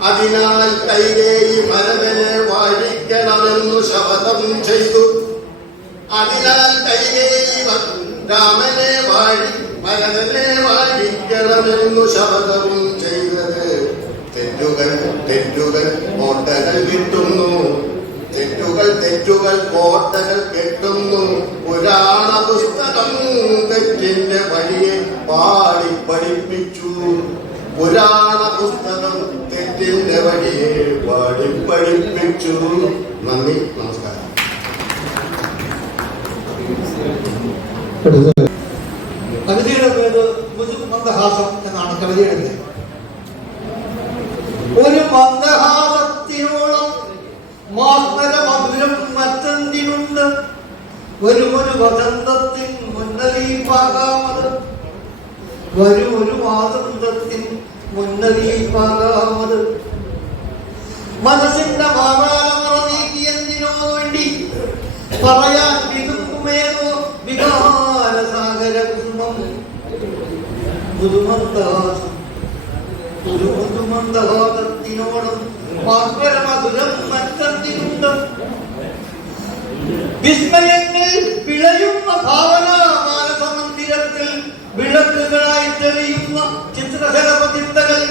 അതിനാൽ കൈകേയി ഭരതനെ വാഴിക്കണമെന്നു ശപഥം ചെയ്തു. അതിനാൽ കൈകേയി രാമനെ ഭരതനെ വാഴിക്കണമെന്നു ശപഥവും ചെയ്തത്. തെറ്റുകൾ കോട്ടകൾ കിട്ടുന്നു. തെറ്റുകൾ കോട്ടകൾ കെട്ടുന്നു. പുരാണ പുസ്തകം തെറ്റിന്റെ വഴിയെ പാടി പഠിപ്പിച്ചു. പുരാണ പുസ്തകം തെറ്റിന്റെ വഴിയെ പാടി പഠിപ്പിച്ചു. നന്ദി, നമസ്കാരം. കവിതയുടെ പേര് മന്ദഹാസം എന്നാണ് കവിതയുടെ പേര്. വസന്തത്തിൻ മുന്നറിയിപ്പാകാമത്, വരുമൊരു വാസന്തത്തിൻ മുന്നറിയിപ്പാകാമത്. മനസ്സിന്റെ മാറാലമറ നീക്കിയെന്തിനോ വേണ്ടി പറയാൻ വിതുമ്പുമേതോ വികാരസാഗര കുസുമം. പുതുമന്ദഹാസത്തിനോടും മധുരം മറ്റത്തിനുണ്ട്. വിസ്മയങ്ങൾ വിളയുന്ന ഭാവന മാനസമന്ദിരത്തിൽ വിളക്കുകളായി തെളിയുന്ന ചിത്രശലഭചിന്തകൾ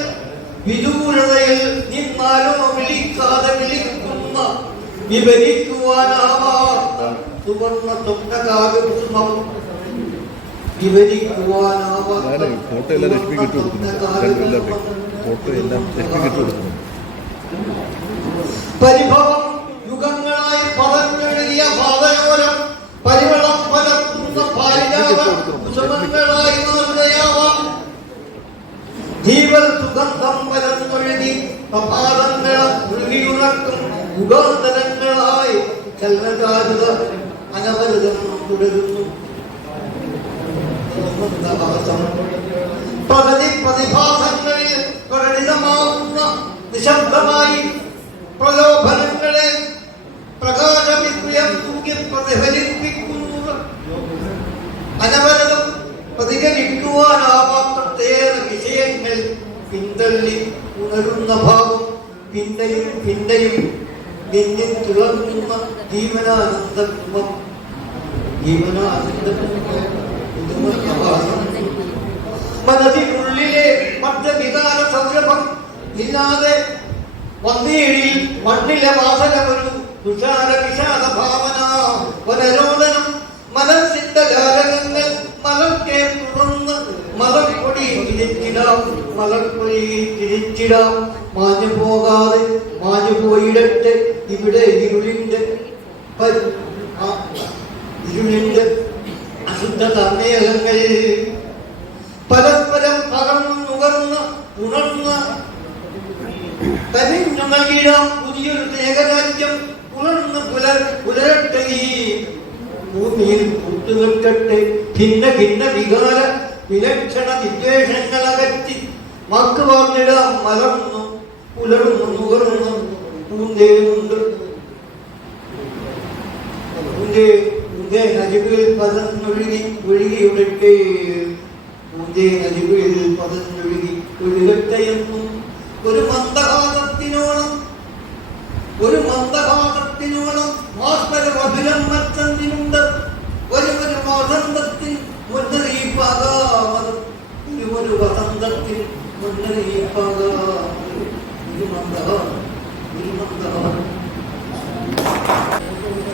വിദൂരതയിൽ നിന്നാലോ വിളിക്കാതെ വിളിക്കുന്ന വിവരിക്കുവാനാവാത്ത സുവർണ സ്വപ്നകാവ്യകുസുമം. പരിഭവം യുഗങ്ങളായി പതഞ്ഞെഴുതിയ പാതയോരം പരിവളം പലർത്തുന്ന കുസുമങ്ങളായി മാറുകയാവാം. ജീവൽ സുഗന്ധം പരന്നൊഴുകി പ്രഭാതങ്ങളെ ഉരുകിയുണക്കും യുഗാന്തരങ്ങളായി ചലനചാരുത അനവരതം തുടരുന്നു. പ്രകൃതി പ്രതിഭാസങ്ങളിൽ പ്രകടിതമാവുന്ന നിശബ്ദമായി പ്രലോഭനങ്ങളെ പ്രകാശവിസ്മയം തൂക്കി പ്രതിഫലിപ്പിക്കുന്നത്. അനവരതം പ്രതികരിക്കുവാനാവാത്തേറെ വിഷയങ്ങൾ പിന്തള്ളി ഉണരുന്ന ഭാവം പിന്നെയും പിന്നെയും നിന്നിൽ തുളങ്ങുന്ന ജീവനാനന്ദം. മനസ്സിനുള്ളിലെ മധ്യവികാര സൗരഭം ഇല്ലാതെ വന്നേഴിൽ മണ്ണിലെ വാസന ഒരു തുഷാര വിഷാദ ഭാവന വനരോധനം. മനസ്സിന്റെ ജാലകങ്ങൾ മലർക്കെ തുറന്ന് മലർപ്പൊടി തിരിച്ചിടാം, മലർപ്പൊടി തിരിച്ചിടാം. മാഞ്ഞു പോകാതെ മാഞ്ഞു പോയിടട്ടെ ഇവിടെ ഇരുളിന്റെ അശുദ്ധ തർമ്മേഹങ്ങൾ. പരസ്പരം പകർന്നു നുകർന്ന് ഉണർന്ന് കനിഞ്ഞു നൽകിടാം പുതിയൊരു ഏകരാജ്യം. പുലരട്ടെ ഈ ഭൂമിയിൽ കൂട്ടുനിൽക്കട്ടെ. ഭിന്ന ഭിന്ന വികാര വിലക്ഷണ വിദ്വേഷങ്ങൾ അകറ്റി വാക്ക് പറഞ്ഞിടാം. മലർന്നു പുലർന്നു നുകർന്നു പൂന്തേനുണ്ട്. നദികളിൽ പതന്നൊഴുകി ഒഴുകിയൊഴുകട്ടെ. നദികളിൽ പതന്നൊഴുകി ഒഴുകട്ടെയെന്നും ഒരു മന്ദഹാസത്തിനോളം ഭാസ്കരമധുരം മറ്റൊന്നിനുണ്ട്. ഒരു വസന്തത്തിൽ മുന്നറിയിപ്പാകാമത്, ഒരു വസന്തത്തിൽ മുന്നറിയിപ്പാകാമത്.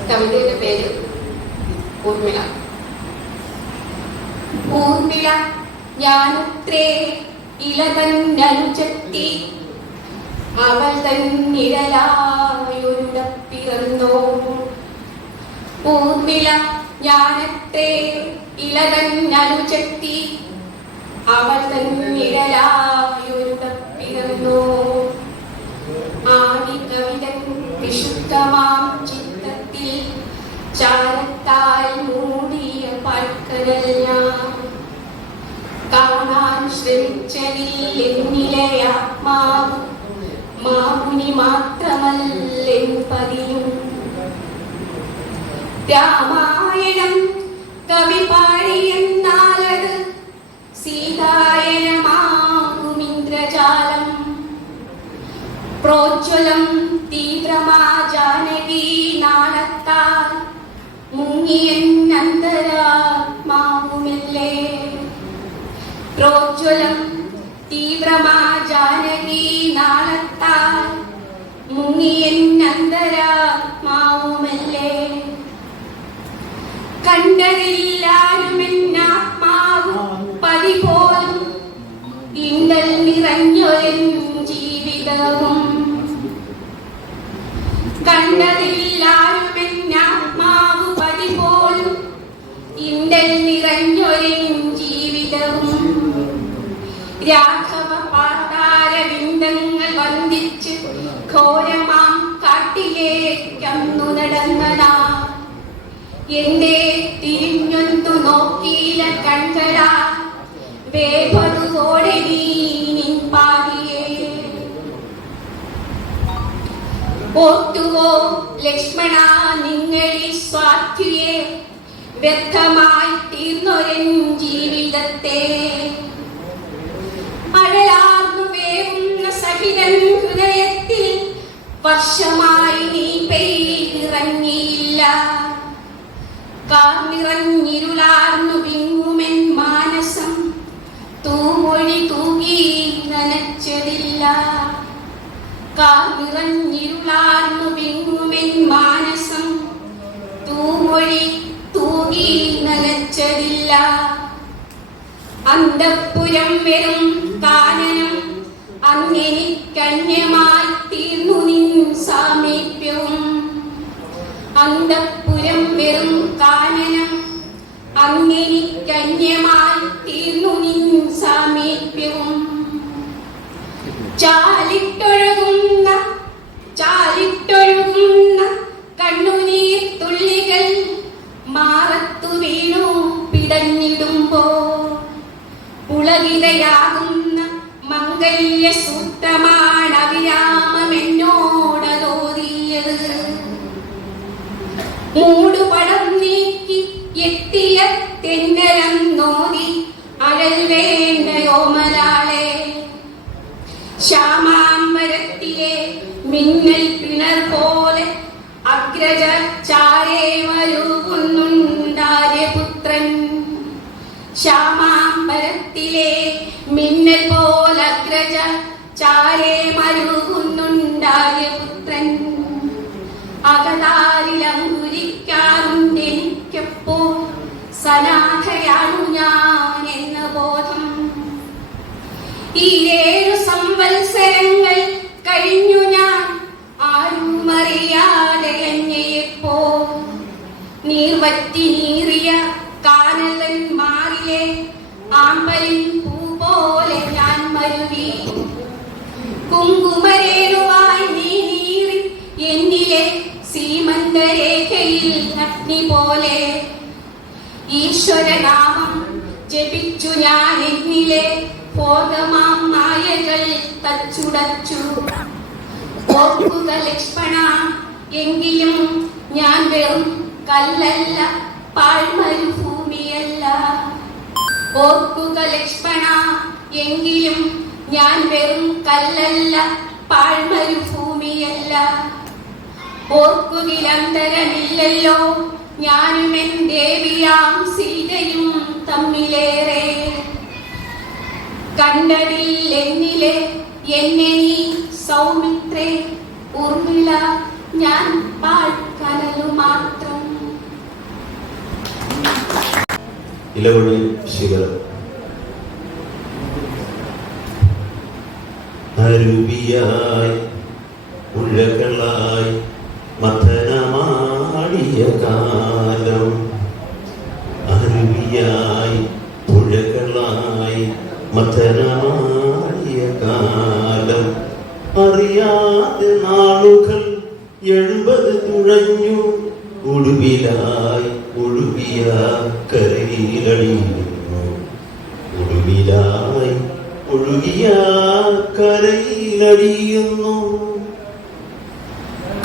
കവിതയുടെ പേര് ഊർമിള. ഊർമിള ഞാനത്രേ ഇലതന്നനുചത്തി, അവൾ തന്നിഴലായൊരുടപ്പിറന്നോ. ഊർമിള ഞാനത്രേ ഇലതന്നനുചത്തി, അവൾ തന്നിഴലായൊരുടപ്പിറന്നോ. ആദി കവിതൻ വിശുദ്ധമാം ചിത്രത്തിൽ ചാരത്താൽ മൂടിയ പാൽക്കടൽ ഞാൻ കാണാൻ ശ്രമിച്ചതിൽ എന്നിലെ ആത്മാവ് മാമുനി മാത്രമല്ലെൻ പതിയും. രാമായണം കവി പാടിയെന്നാലത് സീതായനമാകും ഇന്ദ്രജാലം. പ്രോജ്വലം തീവ്രമാ ജാനകി നാളത്താൽ മുങ്ങിയെന്നന്തരാത്മാവുമില്ലേ. പ്രോജ്വലം തീവ്രമാ ജാനകി നാളത്താൽ മുങ്ങിയെന്നന്തരാത്മാവുമല്ലേ. കണ്ടതില്ലാരുമെന്നാത്മാവ് പതിപോലും ഇന്നൽ നിറഞ്ഞൊരു ജീവിതവും. കണ്ടതില്ലാരുമെന്നാത്മാവ് പതിപോലും ഇന്നൽ നിറഞ്ഞൊരു ജീവിതവും. രാഘവ പാതാരവിന്ദങ്ങൾ വന്ദിച്ച് ഘോരമാം കാട്ടിലേക്കന്നു നടന്നനാ എന്റെ തിരി കുഞ്ഞൊന്നു നോക്കിയില്ല കൺകളാ വേപതുവോടെ നീ പാടിയേ. ഓർത്തുവോ ലക്ഷ്മണ നിങ്ങളീ സ്വാർത്ഥിയെ വ്യർത്ഥമായി തീർന്നൊരൻ ജീവിതത്തെ. അഴലാർന്നു വേവുന്ന സഹിതൻ ഹൃദയത്തിൽ വർഷമായി നീ പെയ്തിറങ്ങിയില്ല. കാർനിറഞ്ഞിരുളാർന്നു വിങ്ങുമെൻ മാനസം തൂമൊഴി തൂകി നനച്ചതില്ല. കാർനിറഞ്ഞിരുളാർന്നു വിങ്ങുമെൻ മാനസം തൂമൊഴി തൂകി നനച്ചതില്ല. അന്തഃപുരം വെറും കാനനം അങ്ങെനിക്കന്യമായി തീർന്നു നിൻ സാമീപ്യവും. അന്തഃപുരം വെറും കാനനം അങ്ങെനിക്കന്യമായി തീർന്നു നിൻ സാമീപ്യവും. ചാലിട്ടൊഴുകുന്ന കണ്ണുനീർ തുള്ളികൾ മാറത്തു വീണു പിടഞ്ഞിടുമ്പോൾ പുളകിതയാകുന്ന മംഗല്യ സൂത്രമാണ് അവിരാമമെന്നോടതോതിയത്. മൂടുപടം നീക്കി എത്തിയ തെന്നരം നോതി അഴൽ വേണ്ടയോമലാളെ. ശ്യാമാംബരത്തിലെ മിന്നൽ പിണർ പോലെ അഗ്രജ ചാരേ വരുകുന്നുണ്ടാര്യപുത്രൻ. ശ്യാമാംബരത്തിലെ മിന്നൽ പോലെ അഗ്രജ ചാരേ മരുകുന്നുണ്ടാര്യപുത്രൻ. അകതാരിലങ്കുരിക്കാറുണ്ടെനിക്കെപ്പോൾ സനാഥയാണു ഞാൻ എന്ന ബോധം. ഈ 7 സംവത്സരങ്ങൾ കഴിഞ്ഞു ഞാൻ ആരുമറിയാതെ എന്നെയപ്പോ. നീർവറ്റി നീറിയ കാനലൻ മാറിലെ ആമ്പലിൻ പൂ പോലെ ഞാൻ മരുവി. കുങ്കുമരേണുവായി നീ നീറി എന്നിലെ സീമന്തരേഖയിൽ അഗ്നി പോലെ. ഈശ്വരനാമം ജപിച്ചു ഞാൻ എന്നിലെ ഭോഗമാം മായകൾ തച്ചുടച്ചു. ഓർക്കുക ലക്ഷ്മണ എങ്കിലും ഞാൻ വെറും കല്ലല്ല പാഴ്മരുഭൂമിയല്ല. ഓർക്കുക ലക്ഷ്മണ എങ്കിലും ഞാൻ വെറും കല്ലല്ല പാഴ്മരുഭൂമിയല്ല. ഓർക്കുകിലന്തരമില്ലല്ലോ ഞാനും എൻ ദേവിയാം സീതയും തമ്മിലേറെ. കണ്ടതിൽ എന്നിലെ എന്നെ നീ സൗമിത്രേ ഉർമിള ഞാൻ പാഴ്ക്കനലു മാത്രം. ഇലവഴി ശിഖരം അരുവിയായി ഉഴകളായി മഥനമാടിയ കാലം. അരുവിയായി പുഴകളായി മഥനമാടിയ കാലം. അറിയാതെ നാളുകൾ 70 തുഴഞ്ഞു ഒടുവിലായി ഒഴുകിയ കരയിലടിയുന്നു. ഒടുവിലായി ഒഴുകിയ കരയിലടിയുന്നു.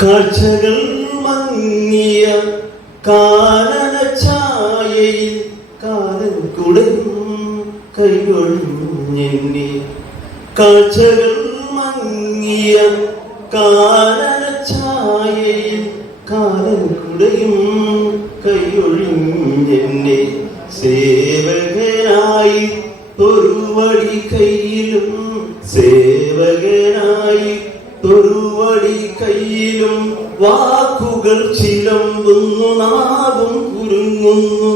കാഴ്ചകൾ മങ്ങിയ കാനന ഛായയിൽ കാലം കുടയും കൈയൊഴിഞ്ഞെന്നെ. കാഴ്ചകൾ മങ്ങിയ കാനന ഛായയിൽ കാലം കുടയും കൈയൊഴിഞ്ഞെന്നെ. സേവകനായി തൊരുവടി കയ്യിലും സേവകനായി തൊരുവടി കയ്യിലും വാക്കുകൾ ചിലമ്പുന്നു നാദം കുരുങ്ങുന്നു.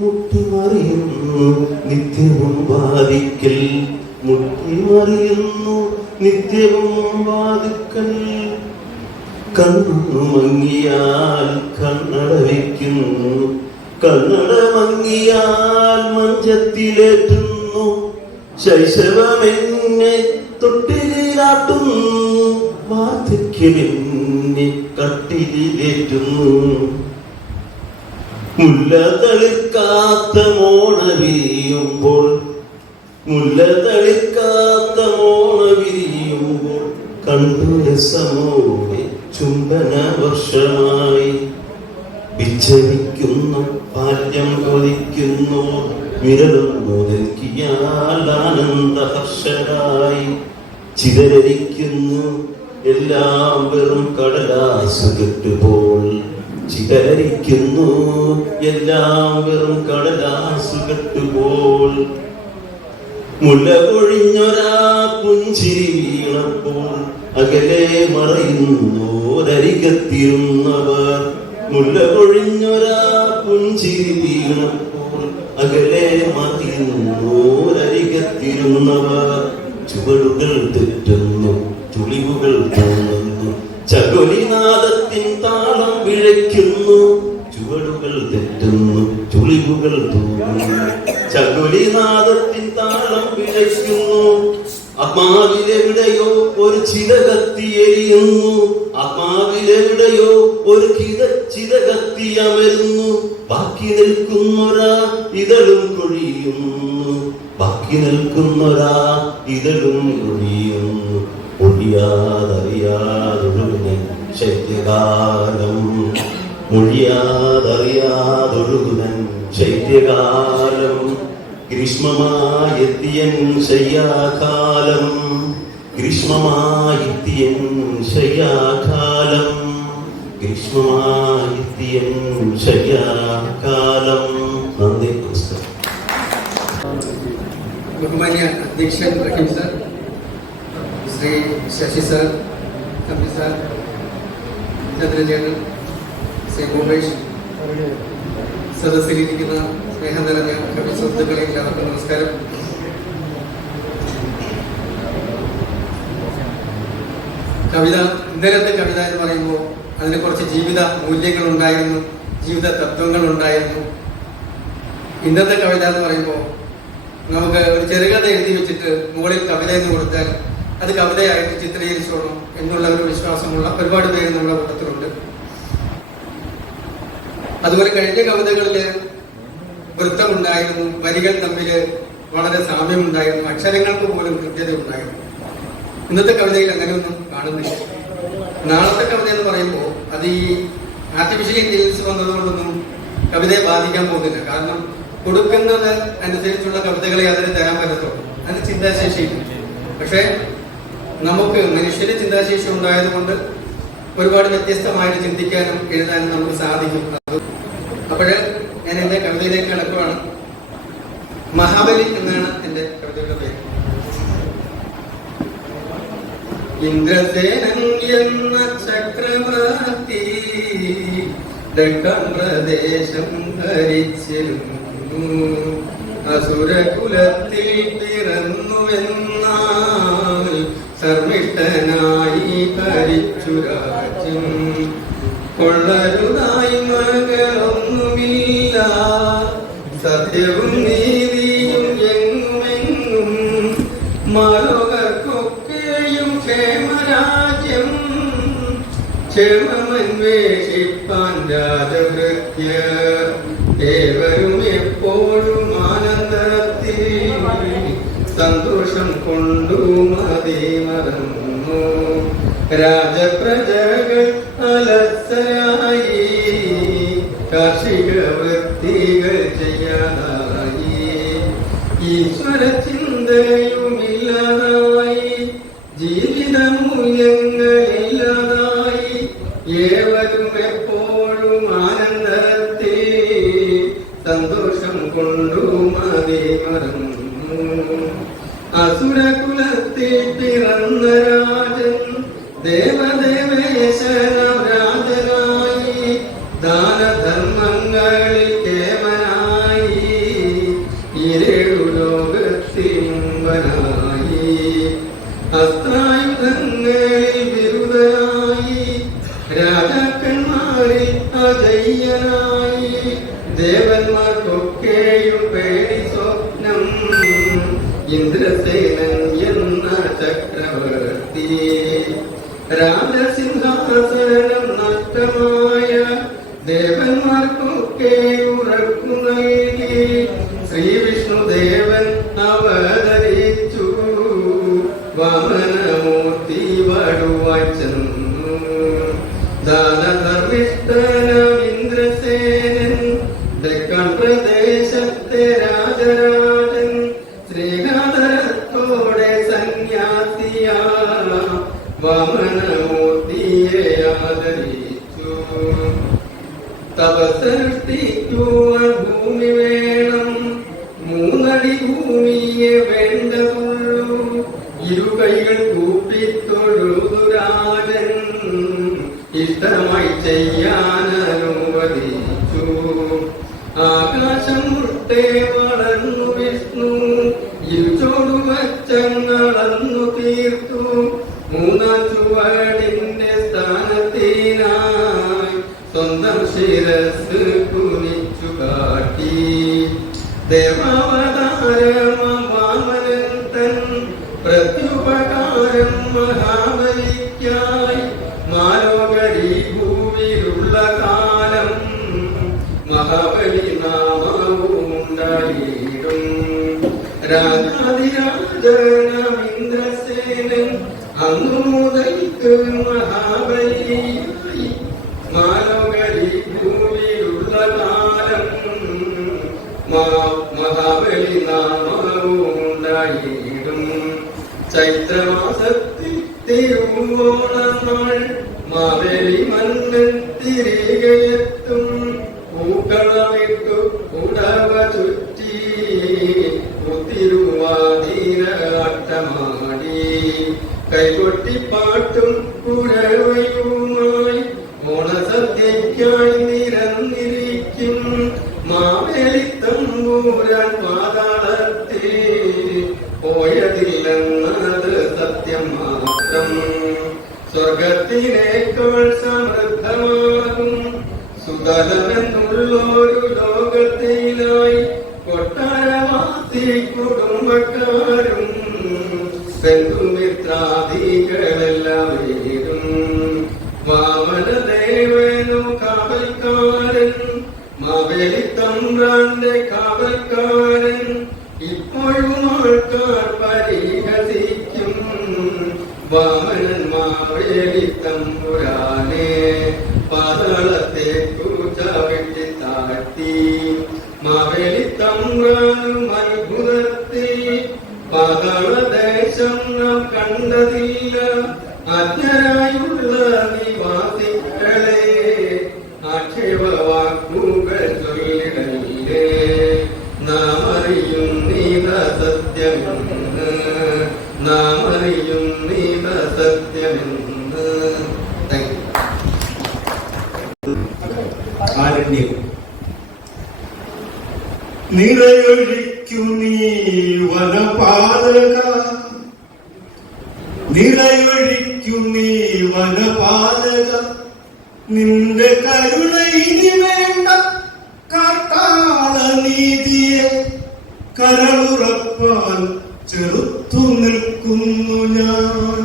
മുട്ടിമറിയുന്നു നിത്യവും വാദിക്കൽ. മുട്ടിമറിയുന്നു നിത്യവും വാദിക്കൽ. കണ്ണു മങ്ങിയാൽ കണ്ണട വയ്ക്കുന്നു. കണ്ണട മങ്ങിയാൽ മഞ്ചത്തിലേറ്റുന്നു. ശൈശവമെന്നെ തൊട്ടിലാട്ടുന്നു. വാർദ്ധക്യമെന്നെ കട്ടിലേറ്റുന്നു. മുല്ല തളിർക്കാത്ത മോണ വിരിയുമ്പോൾ, മുല്ല തളിർക്കാത്ത മോണ വിരിയുമ്പോൾ കണ്ടു രസമോടെ ചുംബന വർഷമായി. വിച്ചരിക്കുന്നു ബാല്യം കൊതിക്കുന്നു, വിരലൊന്നു നൽകിയാൽ ആനന്ദഹർഷരായി. ചിതറിക്കുന്നു എല്ലാം വെറും കടലാസ് കെട്ടുപോൽ, ചിതറിക്കുന്നു എല്ലാം വെറും കടലാസ് കെട്ടുപോൽ. മുല്ല പൊഴിഞ്ഞൊരാ പുഞ്ചിരി വീണപ്പോൾ അകലെ മറയുന്നോരരികത്തിരുന്നവർ. മുല്ല പൊഴിഞ്ഞൊരാ പുഞ്ചിരി വീണപ്പോൾ അകലെ മറയുന്നോരരികത്തിരുന്നവർ. ചുവടുകൾ തെറ്റുന്നു, ചുളിവുകൾ തോന്നുന്നു, ചകൊലിനാദത്തിൻ താളം വിഴയ്ക്കുന്നു. ചുവടുകൾ തെറ്റുന്നു, ചുളിവുകൾ തോന്നുന്നു, ചകൊലിനാദത്തിൻ താളം വിഴയ്ക്കുന്നു. ആത്മാവിലെവിടെയോ ഒരു ചിത കത്തിയെരിയുന്നു, ആത്മാവിലെവിടെയോ ഒരു ചിത കത്തിയമരുന്നു. ബാക്കി നിൽക്കുന്നൊരാ ഇതളും കൊഴിയുന്നു, ബാക്കി നിൽക്കുന്നൊരാ ഇതളും കൊഴിയുന്നു. ഒഴിയാതറിയാതൊഴുകുന്നൻ ശൈത്യകാലം, മൊഴിയാതറിയാതൊഴുകുന്നൻ ശൈത്യകാലം. ഗ്രീഷ്മമായെത്തിയൻ ശയ്യാകാലം, ഗ്രീഷ്മമായെത്തിയൻ ശയ്യാകാലം, ഗ്രീഷ്മമായെത്തിയൻ ശയ്യാകാലം. നന്ദി, നമസ്കാരം. ബഹുമാന്യ അധ്യക്ഷൻ റഹീം സർ, ശ്രീ ശശി സർ, കമ്പി സർ, ചന്ദ്രചേട്ടൻ, ശ്രീ ഭൂപേഷ്, സദസ്സിലിരിക്കുന്ന സ്നേഹം നിറഞ്ഞ കവി സുഹൃത്തുക്കളെ എല്ലാവർക്കും നമസ്കാരം. കവിത, ഇന്നലത്തെ കവിത എന്ന് പറയുമ്പോൾ അതിന് കുറച്ച് ജീവിത മൂല്യങ്ങൾ ഉണ്ടായിരുന്നു, ജീവിത തത്വങ്ങൾ ഉണ്ടായിരുന്നു. ഇന്നത്തെ കവിത എന്ന് പറയുമ്പോൾ നമുക്ക് ഒരു ചെറുകഥ എഴുതി വെച്ചിട്ട് മുകളിൽ കവിത എന്ന് കൊടുത്താൽ അത് കവിതയായിട്ട് ചിത്രീകരിച്ചോണം എന്നുള്ള ഒരു വിശ്വാസമുള്ള ഒരുപാട് പേര് നമ്മുടെ കൂട്ടത്തിലുണ്ട്. അതുപോലെ കഴിഞ്ഞ കവിതകളിൽ വൃത്തമുണ്ടായിരുന്നു, വരികൾ തമ്മിൽ വളരെ സാമ്യമുണ്ടായിരുന്നു, അക്ഷരങ്ങൾക്ക് പോലും കൃത്യത ഉണ്ടായിരുന്നു. ഇന്നത്തെ കവിതയിൽ അങ്ങനെയൊന്നും കാണുന്നില്ല. നാളത്തെ കവിത എന്ന് പറയുമ്പോൾ അത് ഈ ആർട്ടിഫിഷ്യൽ ഇന്റലിജൻസ് വന്നതുകൊണ്ടൊന്നും കവിതയെ ബാധിക്കാൻ പോകുന്നില്ല. കാരണം കൊടുക്കുന്നത് അനുസരിച്ചുള്ള കവിതകളെ അതിന് തരാൻ പറ്റത്തുള്ളൂ, അതിന് ചിന്താശേഷിയില്ല. പക്ഷെ നമുക്ക് മനുഷ്യന് ചിന്താശേഷി ഉണ്ടായതുകൊണ്ട് ഒരുപാട് വ്യത്യസ്തമായിട്ട് ചിന്തിക്കാനും എഴുതാനും നമുക്ക് സാധിക്കും. അപ്പോഴ് ഞാൻ എൻ്റെ കവിതയിലേക്ക് കിടക്കുകയാണ്. മഹാബലി എന്നാണ് എൻ്റെ കവിതയുടെ പേര്. ഇന്ദ്രസേനൻ എന്ന ചക്രവർത്തി ദക്കം പ്രദേശം ഭരിച്ചിരുന്നു. അസുരകുലത്തിൽ പിറന്നുവെന്നാൽ സർമ്മിഷ്ടനായി ഭരിച്ചു രാജ്യം. കൊള്ളരുതായി മകളൊന്നുമില്ല, സത്യവും നീതിയും എങ്ങുമെങ്ങും. മാലോകർക്കൊക്കെയും ക്ഷേമരാജ്യം, ക്ഷേമമന്വേഷിപ്പാൻ രാജഭൃത്യർ. ഏവരും എപ്പോഴും ആനന്ദത്തിൽ സന്തോഷം കൊണ്ടു മതി മറന്നു. രാജപ്രജകൾ അലസരായി, കാർഷിക വൃത്തികൾ ചെയ്യാനായി. ഈശ്വര ചിന്തയുമില്ലാതായി, ജീവിത മൂല്യങ്ങളില്ലാതായി. ഏവരും എപ്പോഴും ആനന്ദത്തിൽ സന്തോഷം കൊണ്ടു മതി മറന്നു. അസുരകുലത്തിൽ പിറന്ന രാജൻ ദേവദേവേശനായി, ദാനധർമ്മങ്ങളിൽ കേമനായി. ഇരേഴു ലോകത്തിൽ മുമ്പനായി, അസ്ത്രായുധങ്ങളിൽ ബിരുദനായി. രാജാക്കന്മാരിൽ അജയ്യനായി, ദേവന്മാർക്കൊക്കെയും പേടി സ്വപ്നം. ഇന്ദ്രസേനൻ എന്ന ചക്രവർത്തി, രാജസിംഹാസനം നഷ്ടമായ ദേവന്മാർക്കൊക്കെയും ഗർഭിഷ്ഠനമിന്ദ്രസേനൻ തെക്കൻ പ്രദേശത്തെ രാജരാജൻ ശ്രീനാഥരത്തോടെ സന്യാസിയ വാമനമൂർത്തിയെ ആദരിച്ചു. തപസ്സനുഷ്ഠിക്കുവാൻ ഭൂമി വേണം, 3 അടി ഭൂമിയെ വേണ്ടതുള്ളൂ. ഇരുകൈകൾ കൂപ്പിത്തൊഴുതു രാജൻ ഇഷ്ടമായി ചെയ്യാൻ അനുവദിച്ചു. ആകാശം മുട്ടേ വളർന്നു വിഷ്ണു ഇരുചോടു വച്ചങ്ങളന്നു തീർത്തു. 3-ാം ചുവടിന്റെ സ്ഥാനത്തിനായി സ്വന്തം ശിരസ് കുനിച്ചു കാട്ടി. ദേവാവതാരമാമനൻ തൻ പ്രത്യുപകാരം മഹാബലിക്കായി മാലോകരി ഭൂമിയിലുള്ള കാലം മഹാബലി നാമവും ഉണ്ടായിടും. രാജാതിരാജനമിന്ദ്രസേനൻ അന്നു മുതൽക്ക് മഹാബലിയായി മാലോകരി ഭൂമിയിലുള്ള കാലം മഹാബലി നാമവും ഉണ്ടായിടും. ചൈത്രമാസത്തിൽ തിരുവോണനാൾ മാവേലി മന്നൻ തിരികെയെത്തും. പൂക്കളമിട്ടു ഉടവ ചുറ്റി തിരുവാതിരാട്ടമാടി കൈകൊട്ടിപ്പാട്ടും കുരവയുമായി ഓണസദ്യയ്ക്കായി നിരന്നിരിക്കും. മാവേലി തമ്പൂരാൻ പാതാളത്തിൽ പോയതില്ലെന്നത് സത്യം മാത്രം. സ്വർഗത്തിനേക്കാൾ സമൃദ്ധമാകും സുതലമെന്നുള്ളൊരു ലോകത്തിനായി കൊട്ടാരവാസി കുടുംബക്കാരും ബന്ധുമിത്രാദികളെല്ലാവരും. വാമനദേവനു കാവൽക്കാരൻ മാവേലി തമ്പ്രാന്റെ കാവൽക്കാരൻ. ഇപ്പോഴും ആൾക്കാർ പരിഹസിക്കും വാമനൻ മാവേലി തമ്പുരാനെ. പാതാളത്തേക്കു ചവിട്ടി താഴ്ത്തി മാവേലി തമ്പ്രാനും അത്ഭുതത്തിൽ. പാതാളദേശം നാം കണ്ടതില്ല, അജ്ഞരായുള്ള നിവാസികളെ ആക്ഷേപവാക്കുകൾ ചൊല്ലിടയിലേ. നാം അറിയും നീത സത്യമെന്ന്, നാം അറിയും നീത സത്യമെന്ന്. നിറയൊഴിക്കു നീ വനപാലക, നിറയൊഴിക്കു നീ വനപാലക, നിന്റെ കരുണ ഇനി വേണ്ട കാട്ടാള നീതിയെ കരളുറപ്പാൻ ചെറുത്തു നിൽക്കുന്നു ഞാൻ.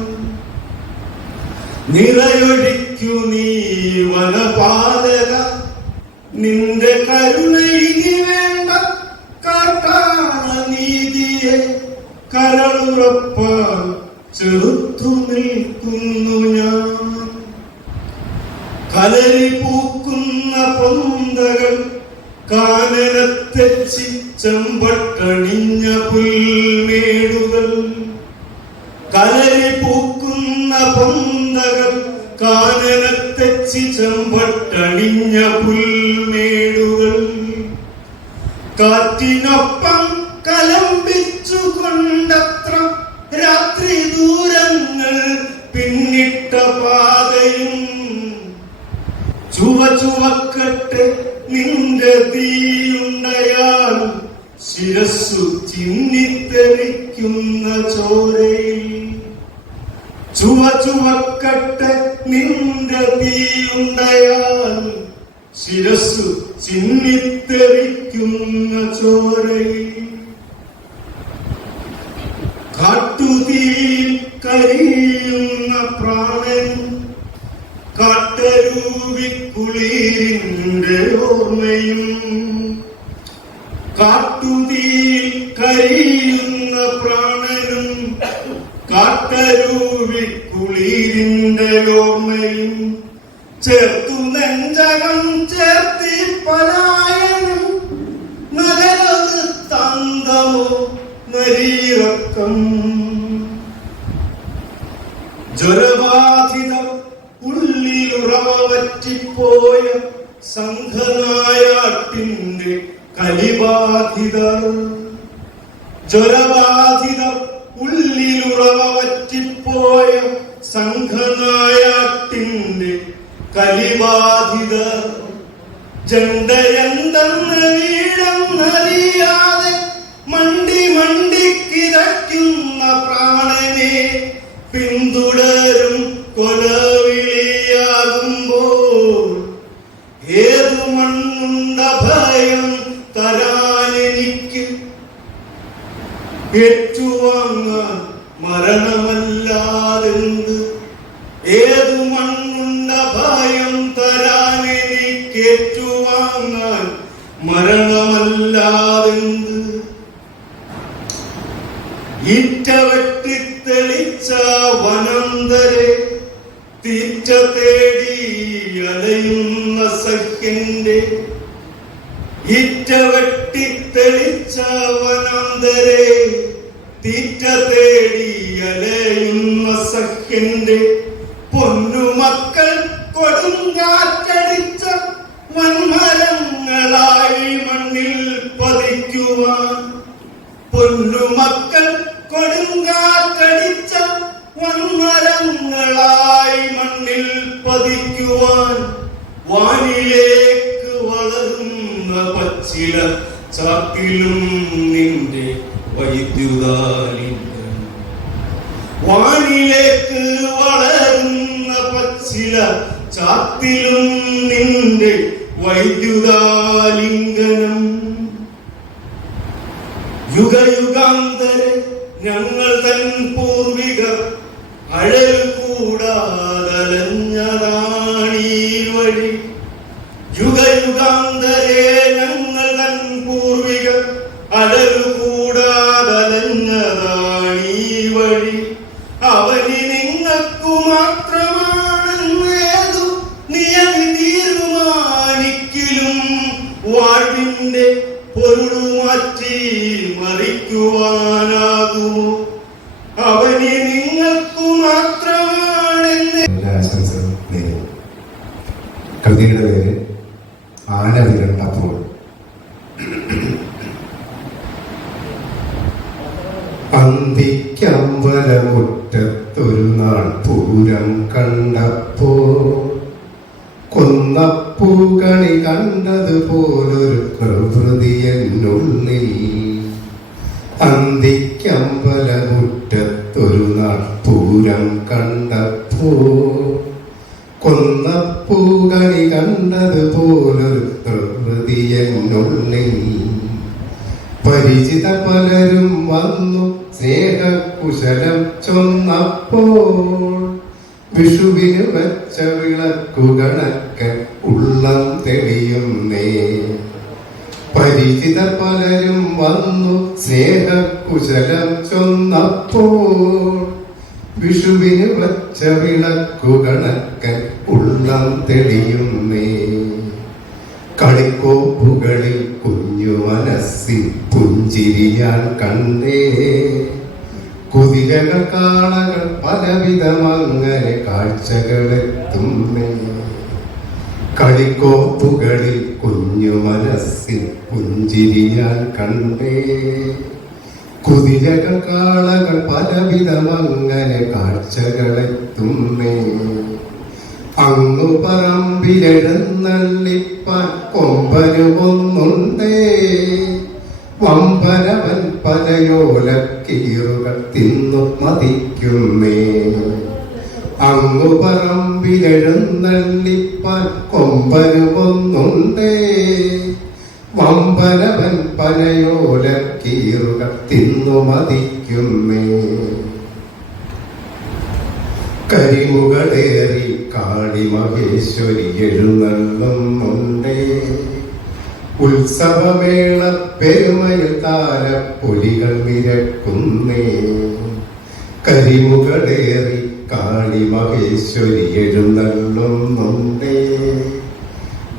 നിറയൊഴിക്കു നീ വനപാലക, നിന്റെ കരുണ ഇനി വേണ്ട കാട്ടാള നീതിയെ കരളുറപ്പാൻ ചെറുത്തു നിൽക്കുന്നു ഞാൻ. കലരി പൂക്കുന്ന പൊന്തകൾ കാനനത്തെച്ചി ചെമ്പട്ടണിഞ്ഞ പുൽമേടുകൾ. കലരി പൂക്കുന്ന പൊന്തകൾ കാനനത്തെച്ചി ചെമ്പട്ടണിഞ്ഞ പുൽമേടുകൾ. കാറ്റിനൊപ്പം കലമ്പിച്ചു കൊണ്ടത്ര രാത്രി ദൂരങ്ങൾ പിന്നിട്ട പാതയും. ചുവക്കട്ടെ നിന്റെ തീയുണ്ടയാൽ ശിരസ്സു ചിന്നിത്തെറിക്കുന്ന ചോരയിൽ. ചുവക്കട്ടെ നിന്റെ തീയുണ്ടയാൽ ശിരസ്സു ചിന്നിത്തെറിക്കുന്ന ചോരയിൽ. കാട്ടുതീയിൽ കരിയുന്ന പ്രാണൻ കാട്ടരൂവിക്കുളിരിന്റെ ഓർമ്മയും. കാട്ടുതീയിൽ കരിയുന്ന പ്രാണനും കാട്ടരൂവിക്കുളിരിന്റെ ഓർമ്മയും ചേർത്തു നെഞ്ചകം ചേർത്തി പലായനം നഗരത് തന്തമോ നരീറക്കം ജ്വരബാധിത ഉള്ളിലുറവ വറ്റിപ്പോയ സംഘനായാട്ടിന്റെ കലിബാധിത ജ്വരബാധിത ഉള്ളിലുറവ വറ്റിപ്പോയ സംഘനായാട്ടിന്റെ കലിബാധിത ജണ്ടയെന്തെന്ന് വീഴെന്നറിയാതെ മണ്ടി മണ്ടിക്കിതയ്ക്കുന്ന പ്രാണനെ പിന്തുടരും കൊലവിളിയാകുമ്പോൾ ഏതു മണ്ണുണ്ട ഭയം തരാനെനിക്ക് ഏറ്റുവാങ്ങാൻ മരണമല്ലാതെന്ത് ഏതു മണ്ണുണ്ട ഭയം തരാനെനിക്ക് ഏറ്റുവാങ്ങാൻ മരണമല്ലാതെന്ത് ഈറ്റ വെട്ടിത്തെളിച്ച വനന്തരെ തീറ്റ തേടി അലയുന്ന സഖ്യന്റെ ഈറ്റ വെട്ടിത്തെളിച്ച വനന്തരെ തീറ്റ തേടി അലയുന്ന സഖ്യന്റെ പൊന്നുമക്കൾ കൊടുങ്കാറ്റടിച്ച വൻമരങ്ങളായി മണ്ണിൽ പതിക്കുവാൻ പൊന്നുമക്കൾ കൊടുങ്കാറ്റടിച്ച വൻമരങ്ങളായി മണ്ണിൽ പതിക്കുവാൻ വാനിലേക്ക് വളരുന്ന പച്ചില ചാക്കിലും നിന്റെ വൈദ്യുതാലിംഗം വാനിലേക്ക് വളരുന്ന പച്ചില ചാക്കിലും നിന്റെ വൈദ്യുതാലിംഗനം യുഗയുഗാന്തരെ ഞങ്ങൾ തൻ പൂർവികർ അഴൽ കൂടാതലഞ്ഞതാണീ വഴി യുഗയുഗാന്തരെ ഞങ്ങൾ തൻ പൂർവികർ അഴൽ കൂടാതലഞ്ഞതാണീ വഴി അവനി നിങ്ങൾക്കു മാത്രമാണെന്നേതു നിയതി തീരുമാനിക്കലും വാഴിന്റെ പൊരുളുമാറ്റി മറിക്കുവാനാകുമോ അവനെ നിങ്ങൾക്കു മാത്രമാണെന്ന് കവിതയുടെ പേര് ആന വിരണ്ടപ്പോൾ. അന്തിക്കമ്പലമുറ്റത്തൊരു നാൾ പൂരം കണ്ടപ്പോ കൊന്നപ്പൂകണി കണ്ടതുപോലൊരു പ്രകൃതി എന്നുള്ളിൽ. അന്തിക്കമ്പലമുറ്റത്തൊരു നാൾ പൂരം കണ്ടപ്പോ കൊന്നപ്പൂകണി കണ്ടതുപോലൊരു പ്രകൃതി എന്നുള്ളിൽ. പരിചിത പലരും വന്നു സ്നേഹകുശലം ചൊന്നപ്പോൾ വിഷുവിന് വച്ച വിളക്കുകളൊക്കെ ഉള്ളം തെളിയുന്നേ. പരിചിത പലരും വന്നു സ്നേഹകുശലം ചൊന്നപ്പോൾ വിഷുവിന് വച്ച വിളക്കുകളൊക്കെ ഉള്ളം തെളിയുന്നേ. കളിക്കോപ്പുകളിൽ കുഞ്ഞു മനസ്സിൽ പുഞ്ചിരിയാൻ കണ്ടേ. കുതിരകൾ കാളകൾ പലവിധമങ്ങനെ കാഴ്ചകളെത്തുന്നേ. കളിക്കോപ്പുകളിൽ കുഞ്ഞു മനസ്സിൽ പുഞ്ചിരിയാൻ കണ്ടേ. കുതിരകൾ കാളകൾ പലവിധമങ്ങനെ കാഴ്ചകളെത്തുന്നേ. അങ്ങു പറമ്പിലെഴുന്നള്ളിപ്പാൻ കൊമ്പനുമൊന്നുണ്ടേ. വമ്പനവൻ പലയോലക്കീറുകൾ തിന്നു മതിക്കുന്നേ. അങ്ങു പറമ്പിലെഴുന്നള്ളിപ്പാൻ കൊമ്പനുമൊന്നുണ്ടേ. വമ്പനവൻ പലയോലക്കീറുകൾ തിന്നു മതിക്കുന്നേ. കരിമുകളേറി കാളി മഹേശ്വരി എഴുന്നള്ളുന്നുണ്ടേ. ഉത്സവമേള പെരുമയിൽ താലപ്പൊലികൾ നിരക്കുന്നേ. കരിമുകളേറി കാളി മഹേശ്വരി എഴുന്നള്ളുന്നുണ്ടേ.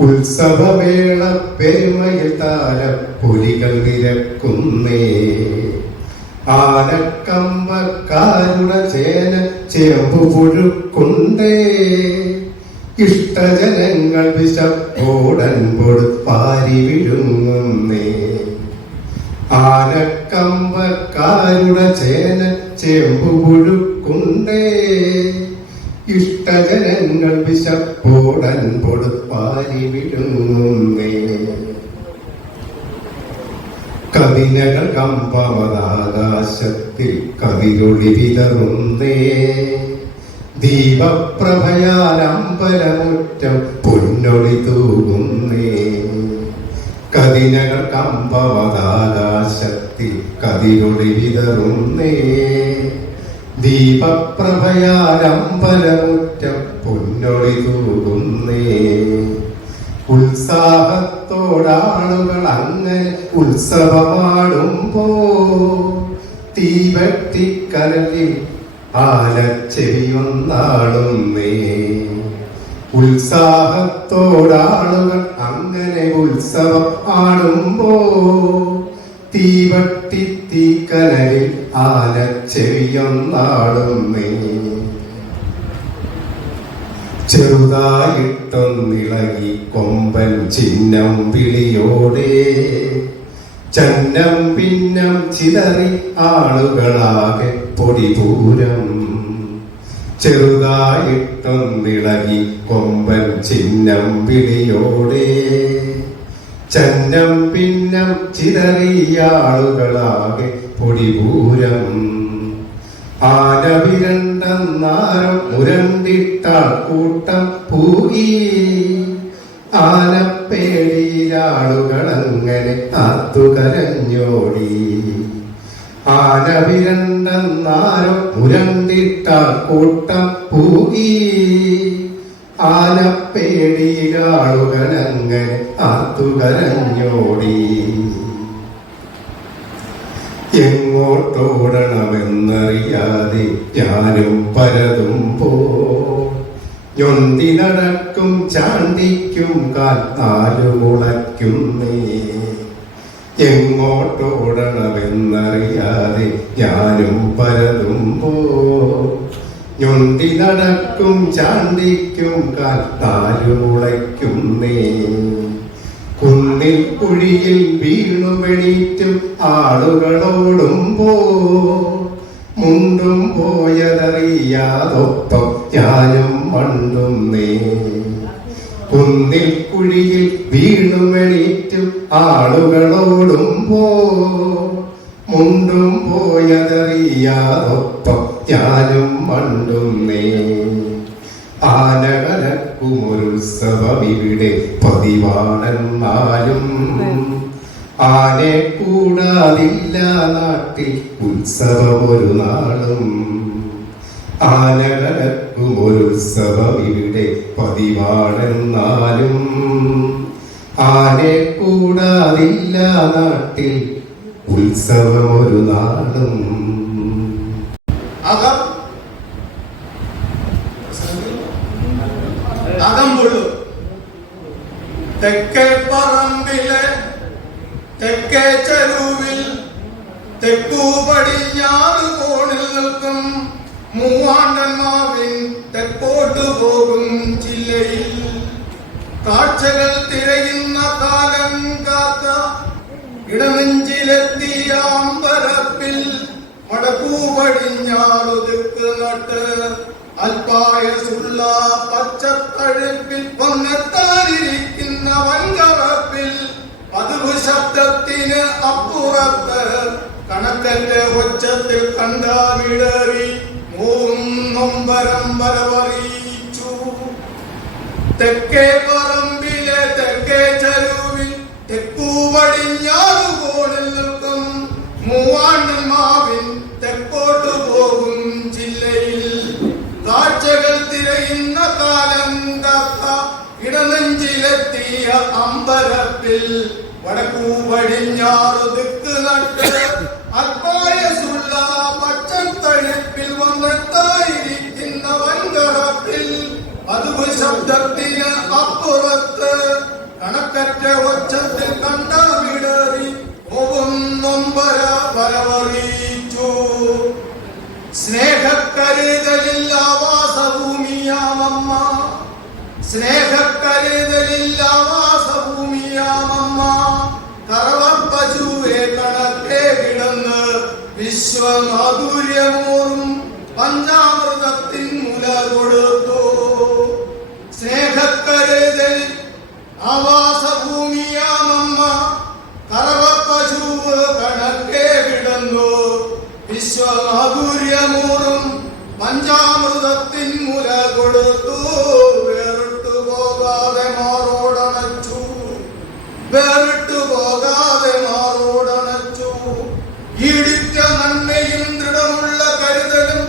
ഉത്സവവേള പെരുമയിൽ താലപ്പൊലികൾ നിരക്കുന്നേ. ആനക്കമ്പക്കാരുടെ ചേന ചേമ്പു പുഴുക്കുണ്ടേ. ഇഷ്ടജനങ്ങൾ വിശപ്പോടൻപോട് പാരി വിഴുങ്ങുന്നേ. ആനക്കമ്പക്കാരുടെ ചേന ചേമ്പു പുഴുക്കുണ്ടേ. ഇഷ്ടജനങ്ങൾ വിശപ്പോടൻപോട് പാരി വിഴുങ്ങുന്നേ. കവിനകൾ കമ്പമതാകാശത്തിൽ കവിരൊളി വിതറുന്നേ. ദീപപ്രഭയാലമ്പലമുറ്റം പൊന്നൊളി തൂകുന്നേ. കവിനകൾ കമ്പമതാകാശത്തിൽ കവിരൊളി വിതറുന്നേ. ദീപപ്രഭയാലമ്പലമുറ്റം പൊന്നൊളി തൂകുന്നേ. ഉത്സാഹത്തോടാളുകൾ അങ്ങനെ ഉത്സവമാടുമ്പോ തീവെട്ടിക്കരലിൽ ആനച്ചെവിയൊന്നാടുന്നേ. ഉത്സാഹത്തോടാളുകൾ അങ്ങനെ ഉത്സവം ആടുമ്പോ തീവട്ടിത്തീക്കനലിൽ ആനച്ചെവിയൊന്നാടുന്നേ. ചെറുതായിട്ടൊന്നിളകി കൊമ്പൻ ചിഹ്നം വിളിയോടെ ചന്നം പിന്നം ചിതറി ആളുകളാകെ പൊടിപൂരം. ചെറുതായിട്ടൊന്നിളകി കൊമ്പൻ ചിഹ്നം വിളിയോടെ ചന്നം പിന്നം ചിതറിയാളുകളാകെ പൊടിപൂരം. ആനവിരണ്ടെന്നാരം മുരണ്ടിട്ടാൾ കൂട്ടം പൂകി. ആനപ്പേടിയിലാളുകളങ്ങനെ ആത്തുകരഞ്ഞോടി. ആനവിരണ്ടെന്നാരം മുരണ്ടിട്ടാൾ കൂട്ടം പൂകി. ആനപ്പേടിയിലാളുകളങ്ങനെ ആത്തുകരഞ്ഞോടി. എങ്ങോട്ടോടണമെന്നറിയാതെ ഞാനും പരതുമ്പോ ഞൊണ്ടി നടക്കും ചാണ്ടിക്കും കാൽ നാലു മുളയ്ക്കുന്നേ. എങ്ങോട്ടോടണമെന്നറിയാതെ ഞാനും പരതുമ്പോ ഞൊണ്ടി നടക്കും ചാണ്ടിക്കും കാൽ നാലു മുളയ്ക്കുന്നേ. കുന്നിൽ കുഴിയിൽ വീണുമെണീറ്റും ആളുകളോടുമ്പോ മുണ്ടും പോയതറിയാതൊപ്പം ഞാനും മണ്ടുന്നേ. കുന്നിൽ കുഴിയിൽ വീണുമെണീറ്റും ആളുകളോടുമ്പോ മുണ്ടും പോയതറിയാതൊപ്പം ഞാനും മണ്ടുന്നേ. ആനകലക്കുമൊരുത്സവമിവിടെ പതിവാണെന്നാലും ആനെ കൂടാതില്ല നാട്ടിൽ ഉത്സവമൊരു നാളും. ആനകലക്കുമൊരുത്സവമിവിടെ പതിവാണെന്നാലും ആനെ കൂടാതില്ല നാട്ടിൽ ഉത്സവമൊരു നാളും. അകമ്പുഴു തെക്കേ പറമ്പിലെ തെക്കേ ചെരുവിൽ തെക്കു പടിഞ്ഞാറ് കോണിൽ നിൽക്കും മൂവാണ്ടന്മാവിൻ തെക്കോട്ട് പോകും ജില്ലയിൽ കാഴ്ചകൾ തിരയുന്ന കാലം കാത്ത ഇടനെഞ്ചിലെത്തിയ അമ്പരപ്പിൽ വടക്കു പടിഞ്ഞാറു ദിക്ക് നട്ട് അൽപായസുള്ള പച്ചത്തഴുപ്പിൽ വന്നെത്താനിരിക്കുന്ന വൻകറപ്പിൽ പതിവ് ശബ്ദത്തിന് അപ്പുറത്ത് കണക്കറ്റ ഒച്ചത്തിൽ കണ്ടാവിടറി മൂന്നും നൊമ്പരം വരവറിയിച്ചു. തെക്കേ പറമ്പിലെ തെക്കേ ചെരുവിൽ തെക്കു പടിഞ്ഞാറു കോണിൽ നിൽക്കും മൂവാണ്ടന്മാവിൻ തെക്കോട്ട് പോകും ജില്ലയിൽ കാഴ്ചകൾ തിരയുന്ന കാലം കാത്ത ഇടനെഞ്ചിലെത്തിയ അമ്പരപ്പിൽ വടക്കു പടിഞ്ഞാറു ദിക്ക് നട്ട് അൽപായസുള്ള പച്ചത്തഴുപ്പിൽ വന്നെത്തായിരിക്കുന്ന ശബ്ദത്തിന് അപ്പുറത്ത് കണക്കറ്റ ഒച്ചത്തിൽ കണ്ടമിടറി നൊമ്പര വരവറിയിച്ചു. സ്നേഹക്കരുതലിൽ ആവാസഭൂമിയാമമ്മ, സ്നേഹക്കരുതലിൽ ആവാസഭൂമിയാമമ്മ, കറവർ പശുവെ കണക്കെ കിടന്ന് വിശ്വമാധുര്യമോറും പഞ്ചാമൃതത്തിൻ മുല കൊടുത്തു. സ്നേഹക്കരുതൽ ആവാസഭൂമിയാമമ്മ, കറവർ പശുവ് കണക്കെ കിടന്നു വിശ്വമാധുര്യമോറും പഞ്ചാമൃതത്തിൻ മുല കൊടുത്തു. വേറിട്ടു പോകാതെ മാറോടണച്ചു, വേറിട്ടു പോകാതെ മാറോടണച്ചു. ഈടിറ്റ നന്മയും ദൃഢമുള്ള കരുതലും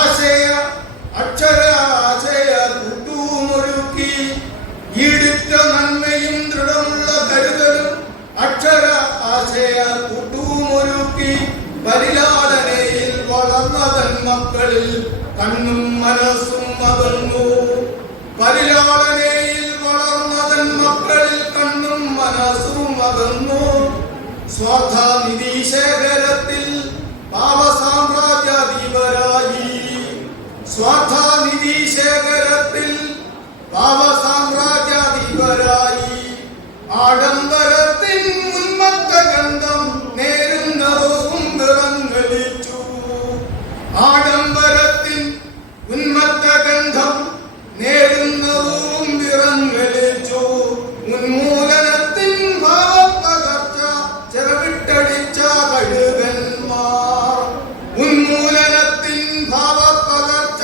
ആശയ അക്ഷര ആശയ കൂട്ടുമൊരുക്കി. ഈടിറ്റ നന്മയും ദൃഢമുള്ള കരുതലും അക്ഷര ആശയ കൂട്ടുമൊരുക്കി. പരിലാടനയിൽ വളർന്നതൻ മക്കളിൽ കണ്ണും മനസ്സും അകന്നു. പരിലാടനയിൽ വളർന്നതൻ മക്കളിൽ കണ്ണും മനസ്സും അകന്നു. സ്വാർത്ഥ നിധീശേഖരത്തിൽ പാവസാമ്രാജ്യാധിപരായി, സ്വാർത്ഥ നിധീശേഖരത്തിൽ പാവസാമ്രാജ്യാധിപരായി. ആഡംബരത്തിൻ ഉന്മത്ത ഗന്ധം നേരുന്നതും വിറങ്ങലിച്ചു. ആഡംബരത്തിൻ ഉന്മത്ത ഗന്ധം നേരുന്നതും വിറങ്ങലിച്ചു. ഉന്മൂലനത്തിൻ ഭാവപ്പകർച്ച ചെറുവിട്ടടിച്ച കഴുകന്മാർ, ഉന്മൂലനത്തിൻ ഭാവപ്പകർച്ച